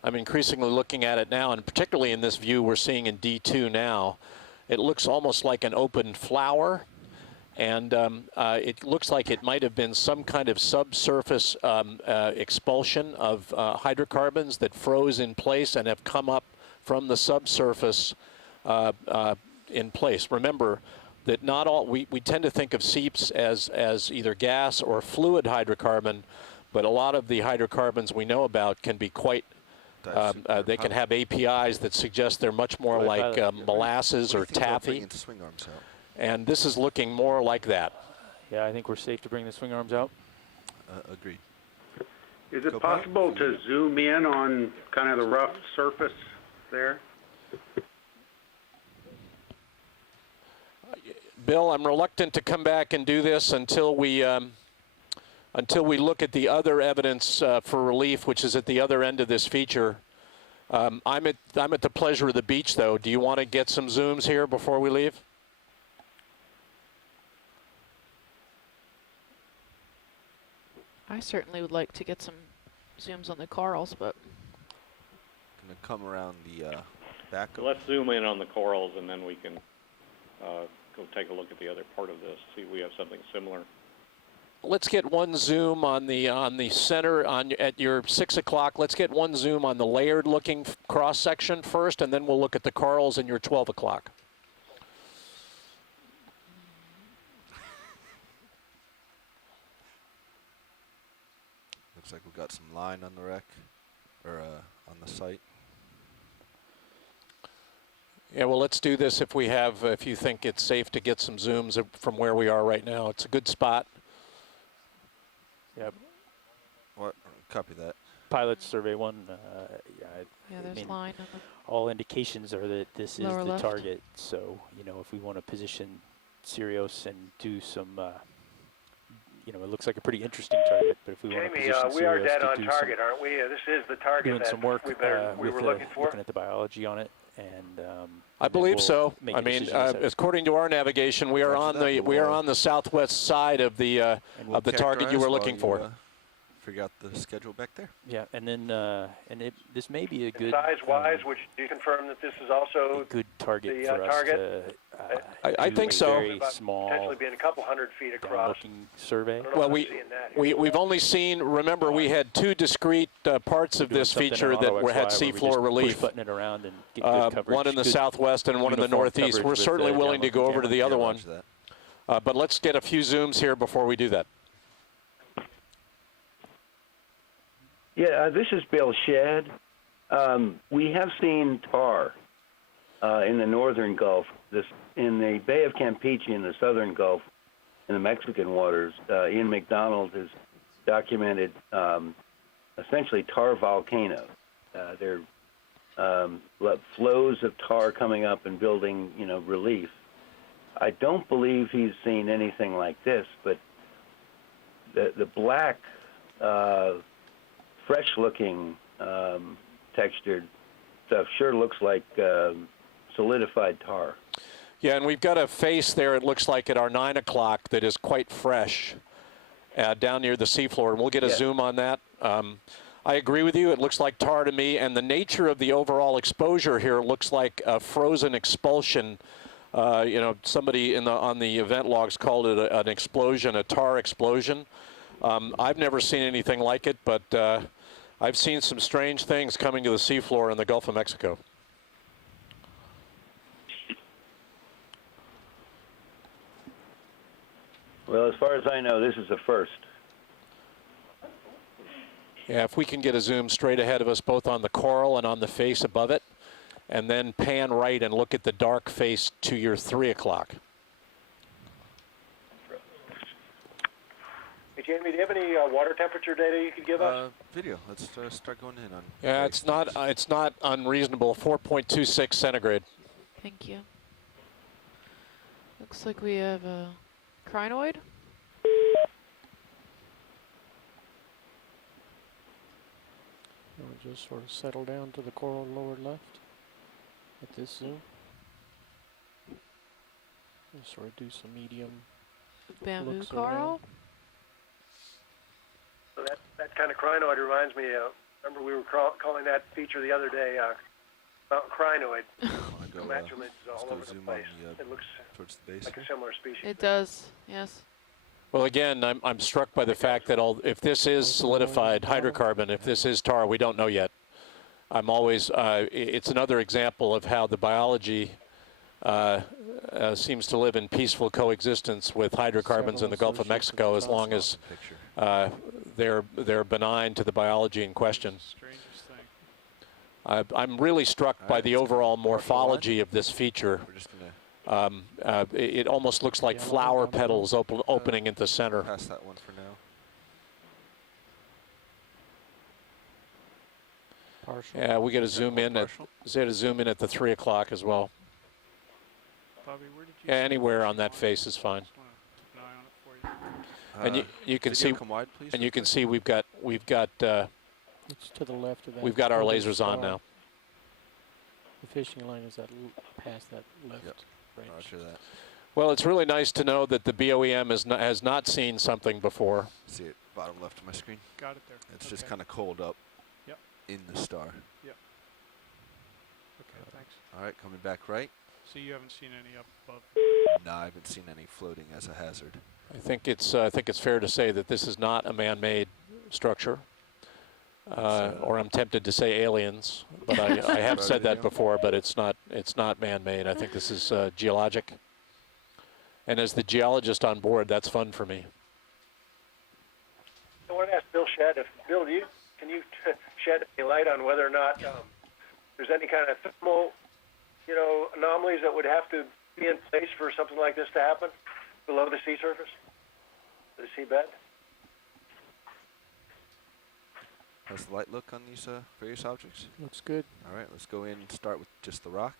I'm increasingly looking at it now, and particularly in this view we're seeing in D2 now, it looks almost like an open flower. And it looks like it might have been some kind of subsurface expulsion of hydrocarbons that froze in place and have come up from the subsurface in place. Remember that not all, we tend to think of seeps as either gas or fluid hydrocarbon, but a lot of the hydrocarbons we know about can be quite, they can have APIs that suggest they're much more like molasses or taffy. And this is looking more like that. Yeah, I think we're safe to bring the swing arms out. Agreed. Is it possible to zoom in on kind of the rough surface there? Bill, I'm reluctant to come back and do this until we look at the other evidence for relief, which is at the other end of this feature. I'm at the pleasure of the beach, though. Do you want to get some zooms here before we leave? I certainly would like to get some zooms on the corals, but Gonna come around the back. So let's zoom in on the corals, and then we can go take a look at the other part of this, see if we have something similar. Let's get one zoom on the center at your 6 o'clock. Let's get one zoom on the layered looking cross section first, and then we'll look at the corals in your 12 o'clock. Looks like we've got some line on the wreck, or on the site. Yeah, well, let's do this if you think it's safe to get some zooms from where we are right now. It's a good spot. Yep. What? Copy that. Pilot survey 1. yeah, there's line on the all indications are that this is lower the left. target. So, you know, if we want to position Sirius and do some, you know, it looks like a pretty interesting target. But if we want to Jamie, position we are Sirius dead to on do target, aren't we? This is the target doing that some work we were looking for. looking at the biology on it, and I believe so. I mean, according to our navigation, we are on the southwest side of the target you were looking for. Figure out the schedule back there. Yeah, and then this may be a good Size-wise, would you confirm that this is also a good target the for us target? to I do think a so. very About small potentially being a couple 100 feet across. looking survey. I don't know Well, if I'm we- seeing that here. We've only seen, remember, we had two discrete parts of Doing this something feature on that Auto had XY where we seafloor just relief. push button it around and get good coverage. One in the good southwest and one in the uniform northeast. coverage We're with certainly the willing to go over to the other one. That. But let's get a few zooms here before we do that. Yeah, this is Bill Shedd. We have seen tar in the northern Gulf. In the Bay of Campeche in the southern Gulf, in the Mexican waters, Ian McDonald has documented essentially tar volcanoes. They're flows of tar coming up and building, relief. I don't believe he's seen anything like this, but the black, fresh-looking, textured stuff sure looks like solidified tar. Yeah, and we've got a face there, it looks like, at our 9 o'clock that is quite fresh down near the seafloor. And we'll get a zoom on that. I agree with you. It looks like tar to me. And the nature of the overall exposure here looks like a frozen expulsion. Somebody on the event logs called it an explosion, a tar explosion. I've never seen anything like it, but I've seen some strange things coming to the seafloor in the Gulf of Mexico. Well, as far as I know, this is the first. Yeah, if we can get a zoom straight ahead of us, both on the coral and on the face above it, and then pan right and look at the dark face to your 3 o'clock. Hey, Jamie, do you have any water temperature data you could give us? Video. Let's start going in on. Yeah, it's not unreasonable. 4.26 centigrade. Thank you. Looks like we have a crinoid. We'll just sort of settle down to the coral lower left at this zoom. Just sort of do some medium Bamboo looks coral. around. So that kind of crinoid reminds me, remember we were calling that feature the other day, mountain crinoid. Measurements all over the place. It looks towards the base like a similar species. It does, yes. Well, again, I'm struck by the fact that if this is solidified hydrocarbon, if this is tar, we don't know yet. I'm always, it's another example of how the biology seems to live in peaceful coexistence with hydrocarbons in the Gulf of Mexico as long as they're benign to the biology in question. I'm really struck by the overall morphology of this feature. It almost looks like flower petals opening at the center. Pass that one for now. Partial. Yeah, we got to zoom in at the 3 o'clock as well. Bobby, where did you Yeah, anywhere on that face is fine. Just wanna keep an eye on it for you. And you can see, come wide, please, and real you can quick. see we've got It's to the left of that. we've got our other lasers on star. now. The fishing line is past that left branch. Roger that. Well, it's really nice to know that the BOEM has not seen something before. See it bottom left of my screen. Got it there. It's just kind of cold up Yep. in the star. Yep. Okay, thanks. All right, coming back right. So you haven't seen any up above? No, I haven't seen any floating as a hazard. I think it's fair to say that this is not a man-made structure. Or I'm tempted to say aliens, but I have said that before. But it's not man-made. I think this is geologic. And as the geologist on board, that's fun for me. I want to ask Bill Shedd, Bill, can you shed any light on whether or not there's any kind of thermal, anomalies that would have to be in place for something like this to happen below the sea surface, the seabed? How's the light look on these various objects? Looks good. All right, let's go in and start with just the rock.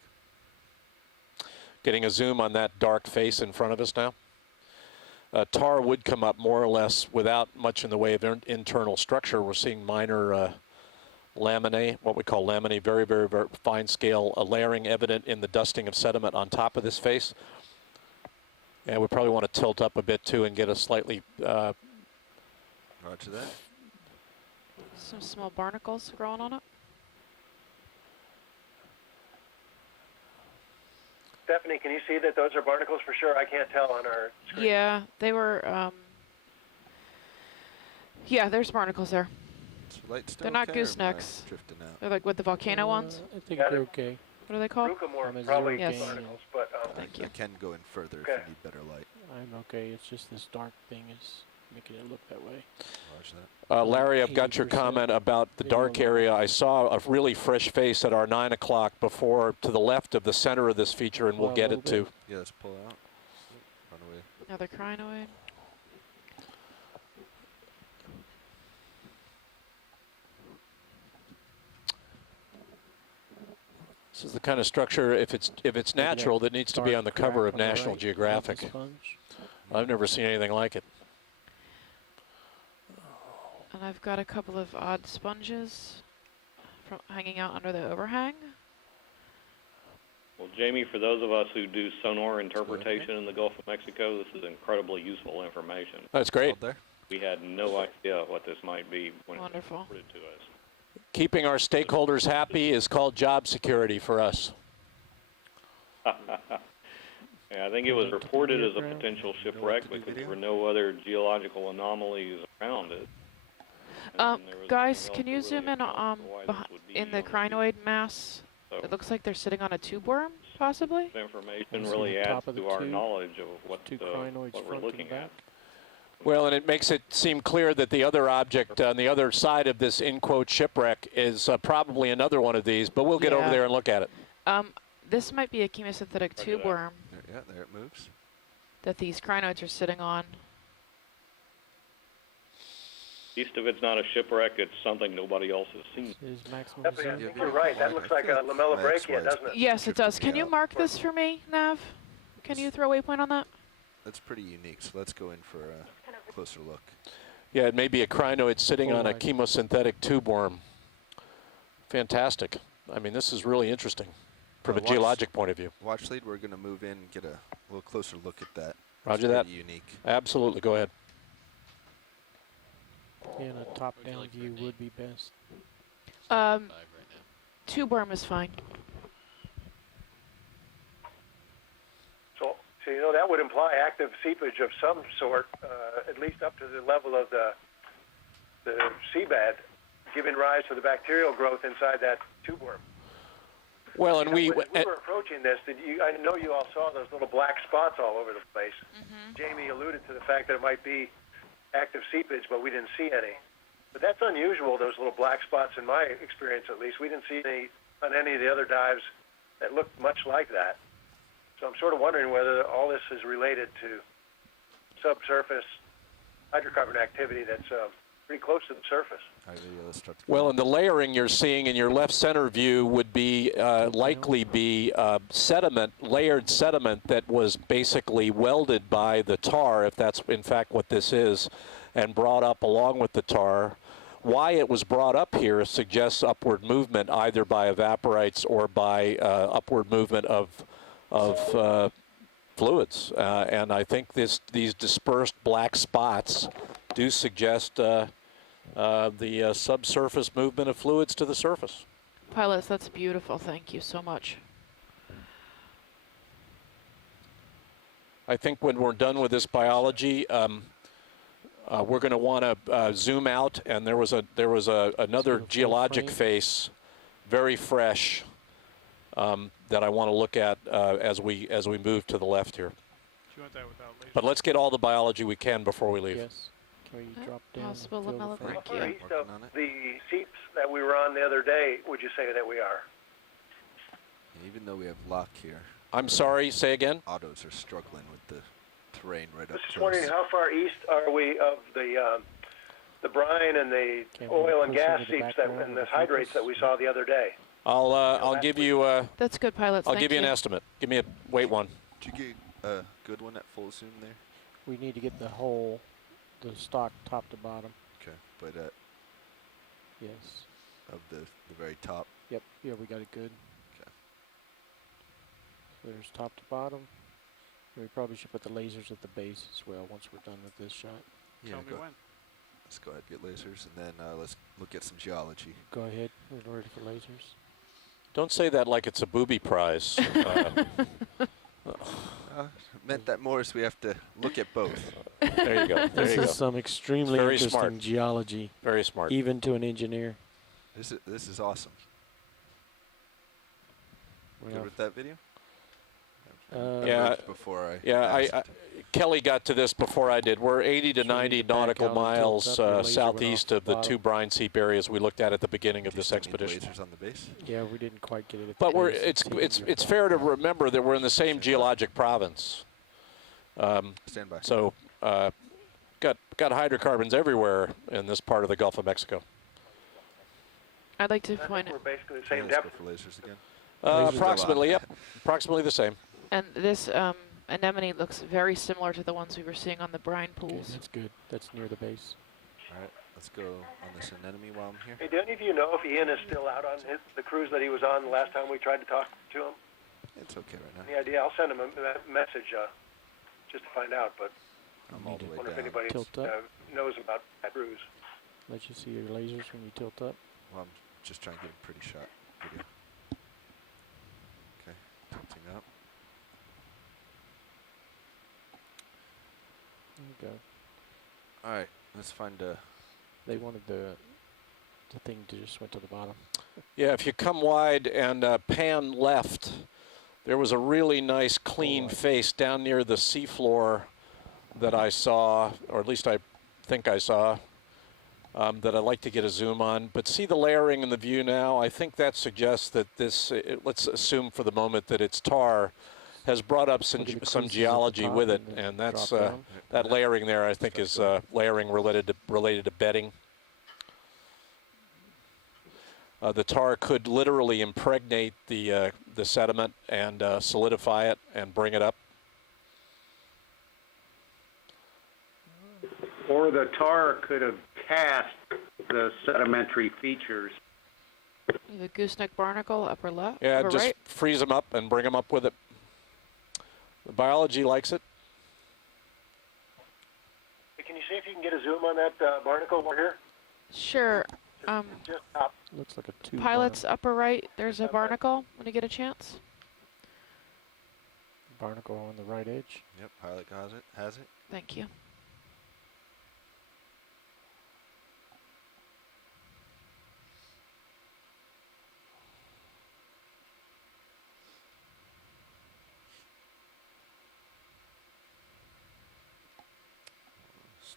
Getting a zoom on that dark face in front of us now. Tar would come up more or less without much in the way of internal structure. We're seeing minor laminae, what we call laminae, very, very, very fine scale layering evident in the dusting of sediment on top of this face. And we probably want to tilt up a bit too and get a slightly... Roger that. Some small barnacles growing on it. Stephanie, can you see that those are barnacles for sure? I can't tell on our screen. Yeah, they were, yeah, there's barnacles there. They're not goosenecks. They're like with the volcano ones. I think they're okay. What are they called? Probably yes. barnacles, but Thank you. I can go in further if Okay. you need better light. I'm okay. It's just this dark thing is making it look that way. Roger that. Larry, I've got your 80% comment about the dark video area. I saw a really fresh face at our 9 o'clock before to the left of the center of this feature, and we'll get it to. Yeah, let's pull out. Run away. Another crinoid. This is the kind of structure, if it's natural, that needs to be on the cover of National Geographic. I've never seen anything like it. And I've got a couple of odd sponges from hanging out under the overhang. Well, Jamie, for those of us who do sonar interpretation in the Gulf of Mexico, this is incredibly useful information. That's great. We had no idea what this might be when it was Wonderful. reported to us. Keeping our stakeholders happy is called job security for us. Yeah, I think it was reported as a potential shipwreck because there were no other geological anomalies around it. Guys, can you zoom in in the crinoid mass? It looks like they're sitting on a tube worm, possibly. This information really adds to our knowledge of what we're looking at. Well, and it makes it seem clear that the other object on the other side of this in-quote shipwreck is probably another one of these, but we'll get over there and look at it. This might be a chemosynthetic tube worm Yeah, there it moves. that these crinoids are sitting on. At least if it's not a shipwreck, it's something nobody else has seen. You're right. That looks like a lamellobrachia, doesn't it? Yes, it does. Can you mark this for me, Nav? Can you throw a waypoint on that? That's pretty unique, so let's go in for a closer look. Yeah, it may be a crinoid sitting on a chemosynthetic tube worm. Fantastic. I mean, this is really interesting from a geologic point of view. Watch lead, we're going to move in and get a little closer look at that. Roger that. Unique. Absolutely. Go ahead. Yeah, and a top-down view would be best. Tube worm is fine. So you know that would imply active seepage of some sort, at least up to the level of the seabed, giving rise to the bacterial growth inside that tube worm. Well, and we were approaching this. I know you all saw those little black spots all over the place. Jamie alluded to the fact that it might be active seepage, but we didn't see any. But that's unusual, those little black spots, in my experience at least. We didn't see any on any of the other dives that looked much like that. So I'm sort of wondering whether all this is related to subsurface hydrocarbon activity that's pretty close to the surface. Well, and the layering you're seeing in your left center view would be likely be sediment, layered sediment that was basically welded by the tar, if that's in fact what this is, and brought up along with the tar. Why it was brought up here suggests upward movement either by evaporites or by upward movement of fluids. And I think these dispersed black spots do suggest the subsurface movement of fluids to the surface. Pilots, that's beautiful. Thank you so much. I think when we're done with this biology, we're going to want to zoom out, and there was another geologic face, very fresh, that I want to look at as we move to the left here. But let's get all the biology we can before we leave. Yes. Can we drop down? Possible How far east of the seeps that we were on the other day would you say that we are? Even though we have lock here. I'm sorry, say again? Autos are struggling with the terrain right up Just wondering how far east are we of the brine and the oil and gas seeps and the hydrates that we saw the other day? I'll give you. That's good, pilots. I'll give you an estimate. Give me a wait one. Did you get a good one at full zoom there? We need to get the whole, the stock top to bottom. Okay, but yes, of the very top. Yep. Yeah, we got it good. Okay. So there's top to bottom. We probably should put the lasers at the base as well once we're done with this shot. Yeah, Tell me when. Let's go ahead and get lasers, and then let's look at some geology. Go ahead. We're ready for lasers. Don't say that like it's a booby prize. Meant that more, so we have to look at both. There you go. There This you is go. some extremely Very interesting smart. geology, Very smart. even to an engineer. This is awesome. Well, Good with that video? Yeah, Emerged before I asked. Kelly got to this before I did. We're 80 to So you 90 need to back nautical out and tilt miles up. Your laser went southeast off of the the two bottom. brine seep areas we looked at the beginning of Do you this still need expedition. lasers on the base? Yeah, we didn't quite get it at But the we're base. it's fair to remember that we're in the same geologic province. Stand by. So got hydrocarbons everywhere in this part of the Gulf of Mexico. I'd like to I point think it. we're basically the same Let's go depth. for lasers again. Approximately, yep. Approximately the same. And this anemone looks very similar to the ones we were seeing on the brine Okay, pools. that's good. That's near the base. All right, let's go on this anemone while I'm here. Hey, do any of you know if Ian is still out on the cruise that he was on the last time we tried to talk to him? It's okay right now. Any idea? I'll send him a message just to find out, but I'm all the I way wonder if down. anybody Tilt up. knows about that cruise. Let you see your lasers when you tilt up. Well, I'm just trying to get a pretty shot video. Okay, tilting up. There you go. All right, let's find a. They wanted the thing to just went to the bottom. Yeah, if you come wide and pan left, there was a really nice clean face down near the seafloor that I saw, or at least I think I saw, that I'd like to get a zoom on. But see the layering in the view now? I think that suggests that this, let's assume for the moment that it's tar, has brought up some Look at the some creases at the geology top with it, and then and that's drop down. that layering there. I think is layering related to bedding. The tar could literally impregnate the sediment and solidify it and bring it up. Or the tar could have cast the sedimentary features. The gooseneck barnacle, upper left, Yeah, upper just right. freeze them up and bring them up with it. The biology likes it. Hey, can you see if you can get a zoom on that barnacle over here? Sure. Just top. Looks like a tube. Pilot's upper right, there's a barnacle when you get a chance. Barnacle on the right edge. Yep, pilot has it. Thank you.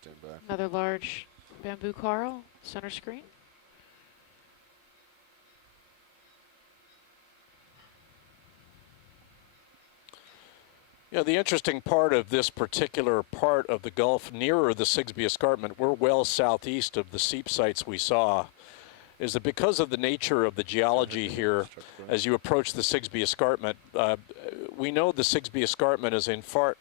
Stand by. Another large bamboo coral, center screen. Yeah, the interesting part of this particular part of the Gulf nearer the Sigsbee Escarpment, we're well southeast of the seep sites we saw, is that because of the nature of the geology here, as you approach the Sigsbee Escarpment, we know the Sigsbee Escarpment is in part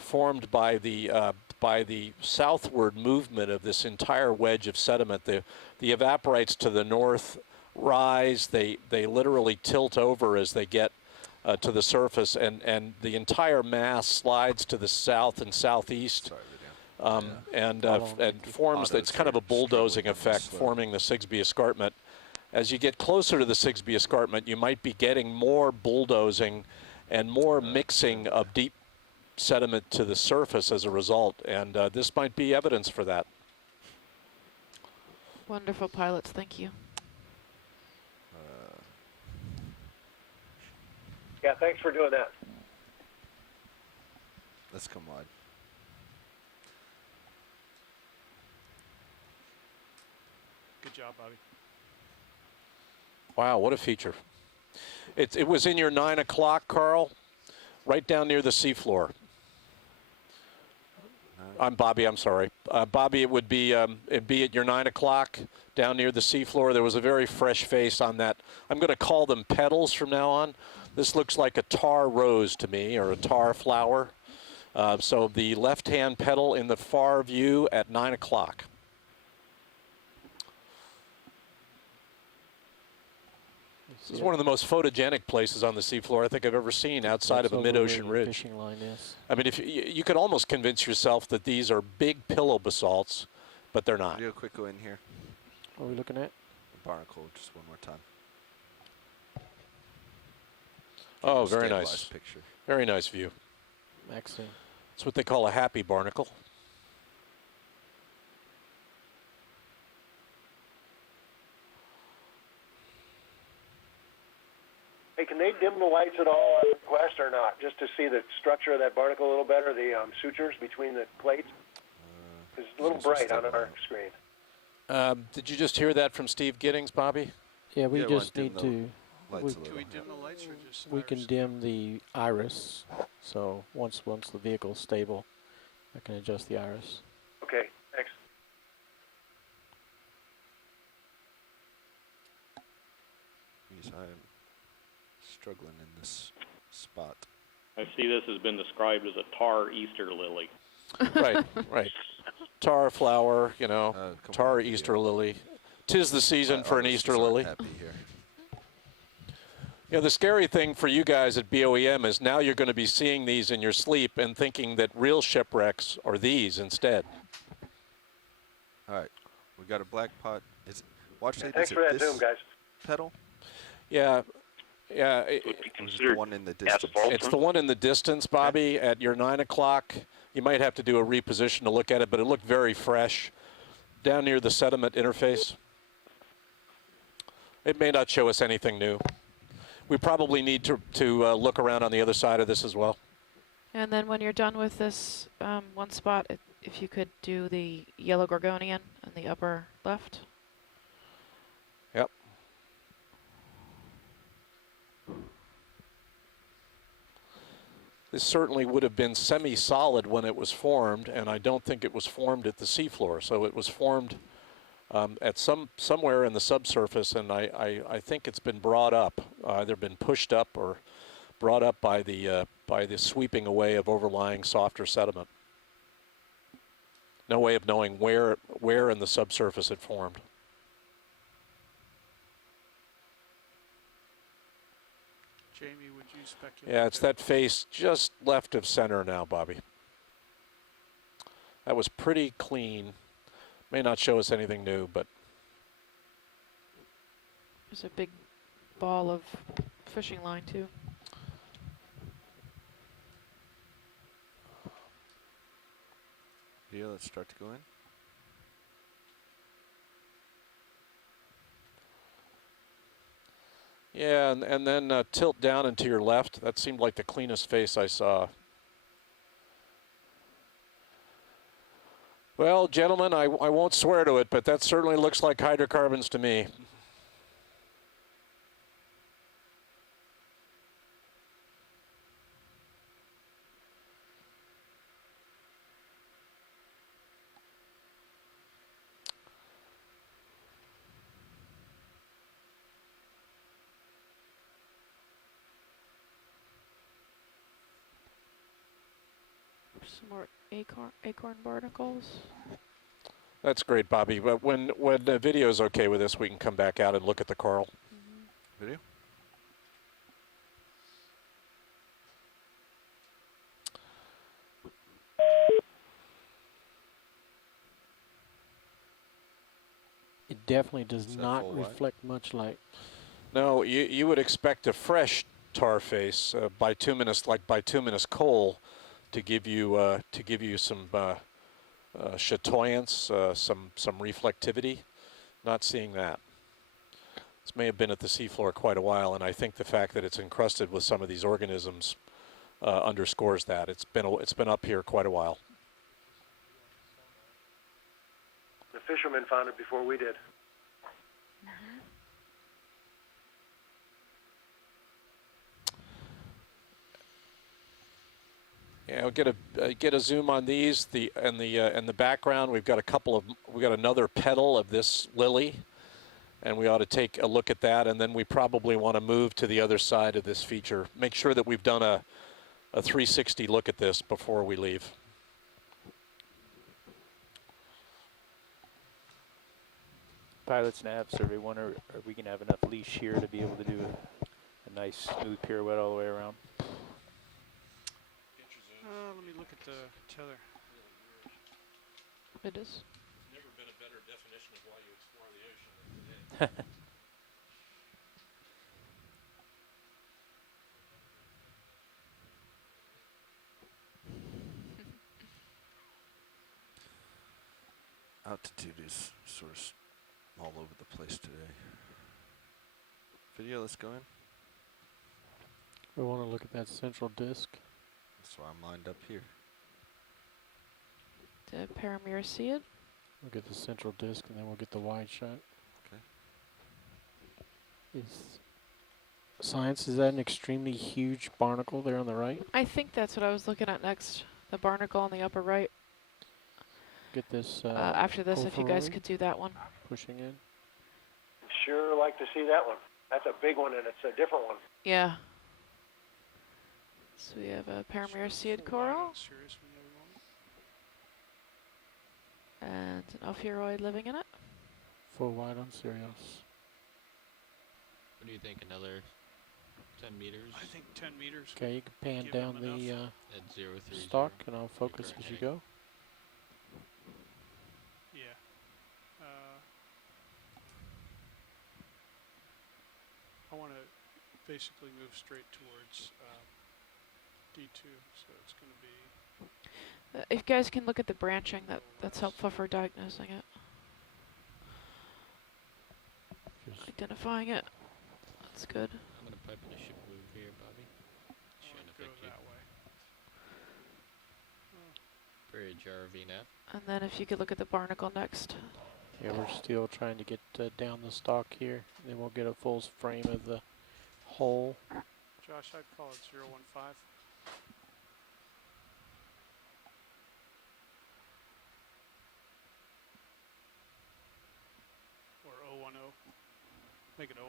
formed by the southward movement of this entire wedge of sediment. The evaporites to the north rise, they literally tilt over as they get to the surface, and the entire mass slides to the south and southeast. And forms, it's kind of a bulldozing effect, forming the Sigsbee Escarpment. As you get closer to the Sigsbee Escarpment, you might be getting more bulldozing and more mixing of deep sediment to the surface as a result, and this might be evidence for that. Wonderful pilots, thank you. Yeah, thanks for doing that. Let's come wide. Good job, Bobby. Wow, what a feature. It was in your 9 o'clock, Carl, right down near the seafloor. I'm Bobby, I'm sorry. Bobby, it'd be at your 9 o'clock down near the seafloor. There was a very fresh face on that. I'm going to call them petals from now on. This looks like a tar rose to me, or a tar flower. So the left-hand petal in the far view at 9 o'clock. This is one of the most photogenic places on the seafloor I think I've ever seen outside of a mid-ocean ridge. Fishing line is. I mean, if you could almost convince yourself that these are big pillow basalts, but they're not. Real quick, go in here. What are we looking at? The barnacle, just one more time. Oh, very Stabilized nice. picture. Very nice view. Excellent. It's what they call a happy barnacle. Hey, can they dim the lights at all on request or not, just to see the structure of that barnacle a little better, the sutures between the plates? It's a little bright on our screen. Did you just hear that from Steve Giddings, Bobby? Yeah, we Yeah, just dim need the to. lights a Can little. we dim the lights or just We can iris? dim the iris. So once the vehicle's stable, I can adjust the iris. Okay, thanks. Yes, I'm struggling in this spot. I see this has been described as a tar Easter lily. Right, right. Tar flower, you know, Come tar on, video. Easter lily. 'Tis the season My for an artists Easter aren't lily. happy here. You know, the scary thing for you guys at BOEM is now you're going to be seeing these in your sleep and thinking that real shipwrecks are these instead. All right, we got a black pot. Watch it. Thanks Is for it that this zoom, guys. pedal? Yeah, yeah. Would be Or is it the considered one in the distance? asphalt. It's the one in the distance, Bobby, at your 9 o'clock. You might have to do a reposition to look at it, but it looked very fresh down near the sediment interface. It may not show us anything new. We probably need to look around on the other side of this as well. And then when you're done with this one spot, if you could do the yellow gorgonian in the upper left. Yep. This certainly would have been semi-solid when it was formed, and I don't think it was formed at the seafloor. So it was formed at somewhere in the subsurface, and I think it's been brought up, either been pushed up or brought up by the sweeping away of overlying softer sediment. No way of knowing where in the subsurface it formed. Jamie, would you speculate? Yeah, it's that face just left of center now, Bobby. That was pretty clean. May not show us anything new, but There's a big ball of fishing line too. Video, let's start to go in. yeah, and then tilt down and to your left. That seemed like the cleanest face I saw. Well, gentlemen, I won't swear to it, but that certainly looks like hydrocarbons to me. Some more acorn barnacles. That's great, Bobby. But when the video's okay with this, we can come back out and look at the coral. Video. It definitely does Is that not full wide? reflect much light. No, you would expect a fresh tar face, bituminous, like bituminous coal, to give you some chatoyance, some reflectivity. Not seeing that. This may have been at the seafloor quite a while, and I think the fact that it's encrusted with some of these organisms underscores that. It's been up here quite a while. The fishermen found it before we did. Yeah, we'll get a zoom on these. In the background, we've got another petal of this lily, and we ought to take a look at that. And then we probably want to move to the other side of this feature. Make sure that we've done a 360 look at this before we leave. Pilot's nav survey, wonder are we gonna have enough leash here to be able to do a nice smooth pirouette all the way around? Let me look at the tether. It is. Never been a better definition of why you explore the ocean than today. altitude is sort of all over the place today. Video, let's go in. We want to look at that central disc. That's why I'm lined up here. Did Paramir see it? We'll get the central disc and then we'll get the wide shot. Okay. Science, is that an extremely huge barnacle there on the right? I think that's what I was looking at next. The barnacle on the upper right. Get this. After this, if you guys Ophiuroid could do that one. pushing in. Sure like to see that one. That's a big one, and it's a different one. Yeah. So we have a Paramir coral and an Ophiuroid living in it. Full wide on Sirius. What do you think? Another 10 meters? I think 10 meters. Okay, you can pan give down him the At 030. stock and I'll focus as you go. Yeah. I want to basically move straight towards D2, so it's going to be... If you guys can look at the branching, that's helpful for diagnosing it. Identifying it. That's good. I'm going to pipe in a ship move here, Bobby. Shouldn't affect you. That way. Bridge RV nav. And then if you could look at the barnacle next. Yeah, we're still trying to get down the stock here. Then we'll get a full frame of the hole. Josh, I'd call it 015. Or 010. Make it 010.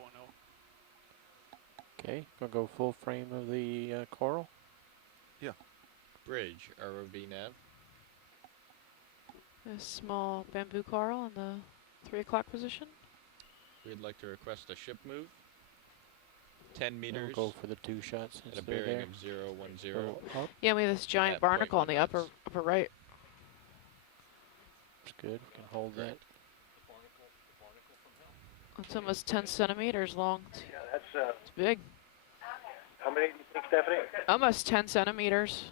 Okay, gonna go full frame of the coral. Yeah. Bridge ROV nav. A small bamboo coral in the 3 o'clock position. We'd like to request a ship move. 10 meters. We'll go for the 2 shots At a since they're bearing there. of 010. Go up. Yeah, we have this giant At barnacle on the 0.1 upper right. That's good. We can hold that. It's almost 10 centimeters long. Yeah, that's It's big. how many do you think, Stephanie? Almost 10 centimeters.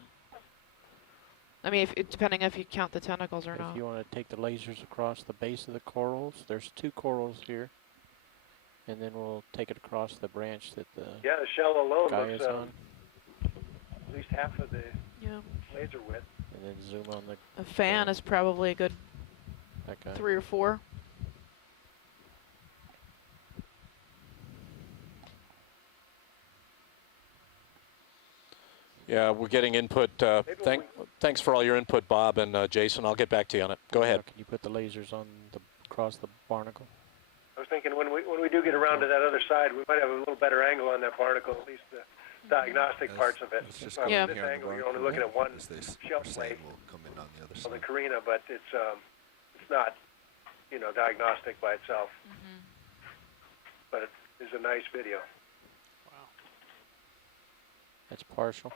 I mean, depending if you count the tentacles or If not. you want to take the lasers across the base of the corals, there's 2 corals here. And then we'll take it across the branch that the Yeah, the shell alone guy looks is on. at least half of the Yeah. laser width. And then zoom on the A fan is probably a good that guy. 3 or 4. Yeah, we're getting input. Thanks for all your input, Bob and Jason. I'll get back to you on it. Go ahead. Can you put the lasers on across the barnacle? I was thinking when we do get around to that other side, we might have a little better angle on that barnacle, at least the diagnostic parts of it. Let's just From go Yeah. in this here on the angle, you're barnacle, only looking at one as they shell are saying plate we'll come in on the other of side. the Carina, but it's not, diagnostic by itself. Mm-hmm. But it is a nice video. Wow. That's partial.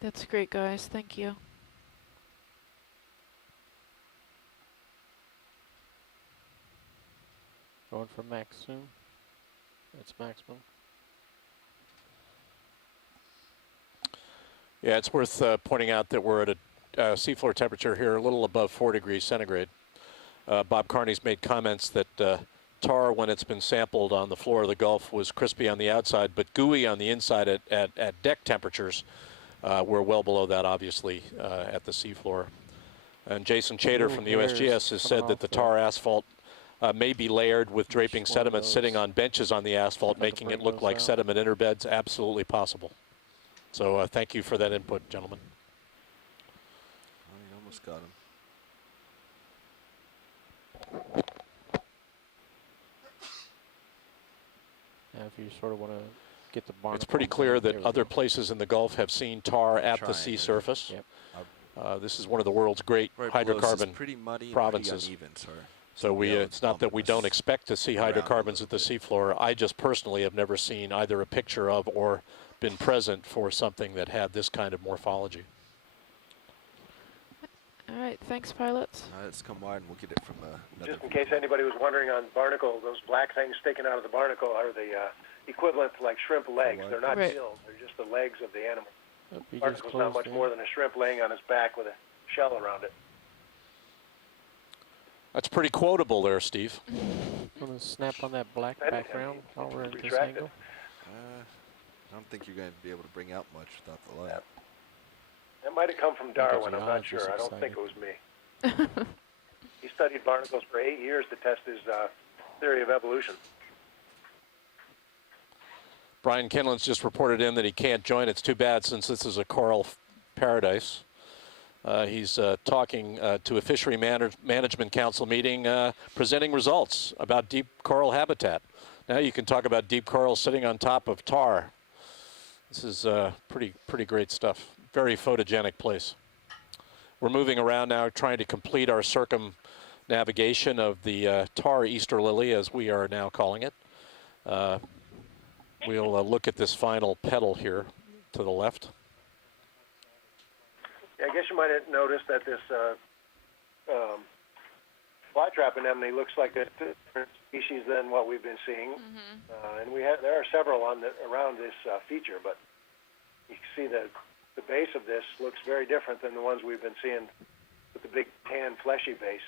That's great, guys. Thank you. Going for max zoom. That's maximum. Yeah, it's worth pointing out that we're at a seafloor temperature here a little above 4 degrees centigrade. Bob Carney's made comments that tar, when it's been sampled on the floor of the Gulf, was crispy on the outside, but gooey on the inside at deck temperatures. We're well below that, obviously, at the seafloor. And Jason Chater from the USGS has said that the tar asphalt may be layered with draping sediment sitting on benches on the asphalt, making it look like sediment interbeds. Absolutely possible. So thank you for that input, gentlemen. I almost got him. Now, if you sort of want to get the barnacle. It's pretty clear that other places in the Gulf have seen tar at the sea surface. Yep. This is one of the world's great hydrocarbon pretty muddy provinces. And pretty uneven, sorry. So it's not that we don't expect to see hydrocarbons at the seafloor. I just personally have never seen either a picture of or been present for something that had this kind of morphology. All right, thanks, pilots. Let's come wide and we'll get it from another. Just in case anybody was wondering on barnacle, those black things sticking out of the barnacle are the equivalent to like shrimp legs. They're not Right. gills. They're just the legs of the animal. Barnacle's not much more than a shrimp laying on its back with a shell around it. That's pretty quotable there, Steve. Want to snap on that black background while we're at this Retracted. angle? I don't think you're going to be able to bring out much without the light. That might have come from Darwin, I'm not geologist sure. I don't excited. think it was me. He studied barnacles for 8 years to test his theory of evolution. Brian Kinlan's just reported in that he can't join. It's too bad since this is a coral paradise. He's talking to a fishery management council meeting, presenting results about deep coral habitat. Now you can talk about deep coral sitting on top of tar. This is pretty great stuff. Very photogenic place. We're moving around now, trying to complete our circumnavigation of the tar Easter lily, as we are now calling it. We'll look at this final petal here to the left. Yeah, I guess you might have noticed that this fly trap anemone looks like a different species than what we've been seeing. And there are several around this feature, but you can see that the base of this looks very different than the ones we've been seeing with the big tan fleshy base.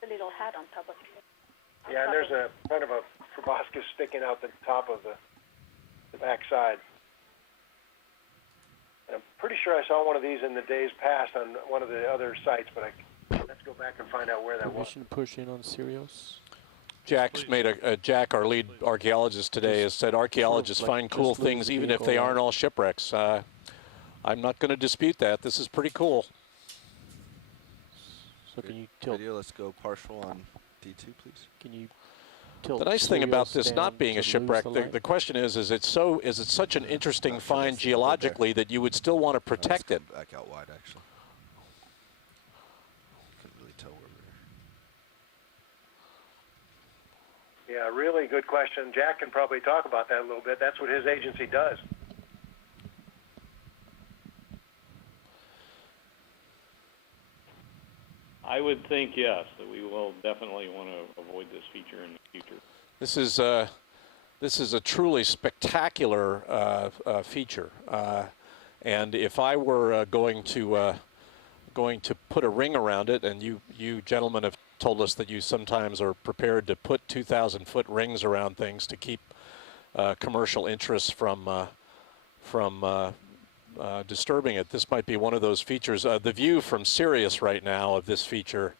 The little hat on top of it. Yeah, and there's a kind of a proboscis sticking out the top of the back side. And I'm pretty sure I saw one of these in the days past on one of the other sites, but let's go back and find out where that was. Permission to push in on Sirius. Jack's made Jack, our lead archaeologist today, has said archaeologists find cool things even if they aren't all shipwrecks. I'm not going to dispute that. This is pretty cool. So can you tilt? Video, let's go partial on D2, please. Can you tilt? The nice thing about this Sirius not being down a to shipwreck, lose the light? the question is it such an interesting find geologically that you would still want to protect it? Back out wide, actually. Couldn't really tell where we were. Yeah, really good question. Jack can probably talk about that a little bit. That's what his agency does. I would think, yes, that we will definitely want to avoid this feature in the future. This is a truly spectacular feature, and if I were going to put a ring around it, and you gentlemen have told us that you sometimes are prepared to put 2,000-foot rings around things to keep commercial interests from disturbing it. This might be one of those features. The view from Sirius right now of this feature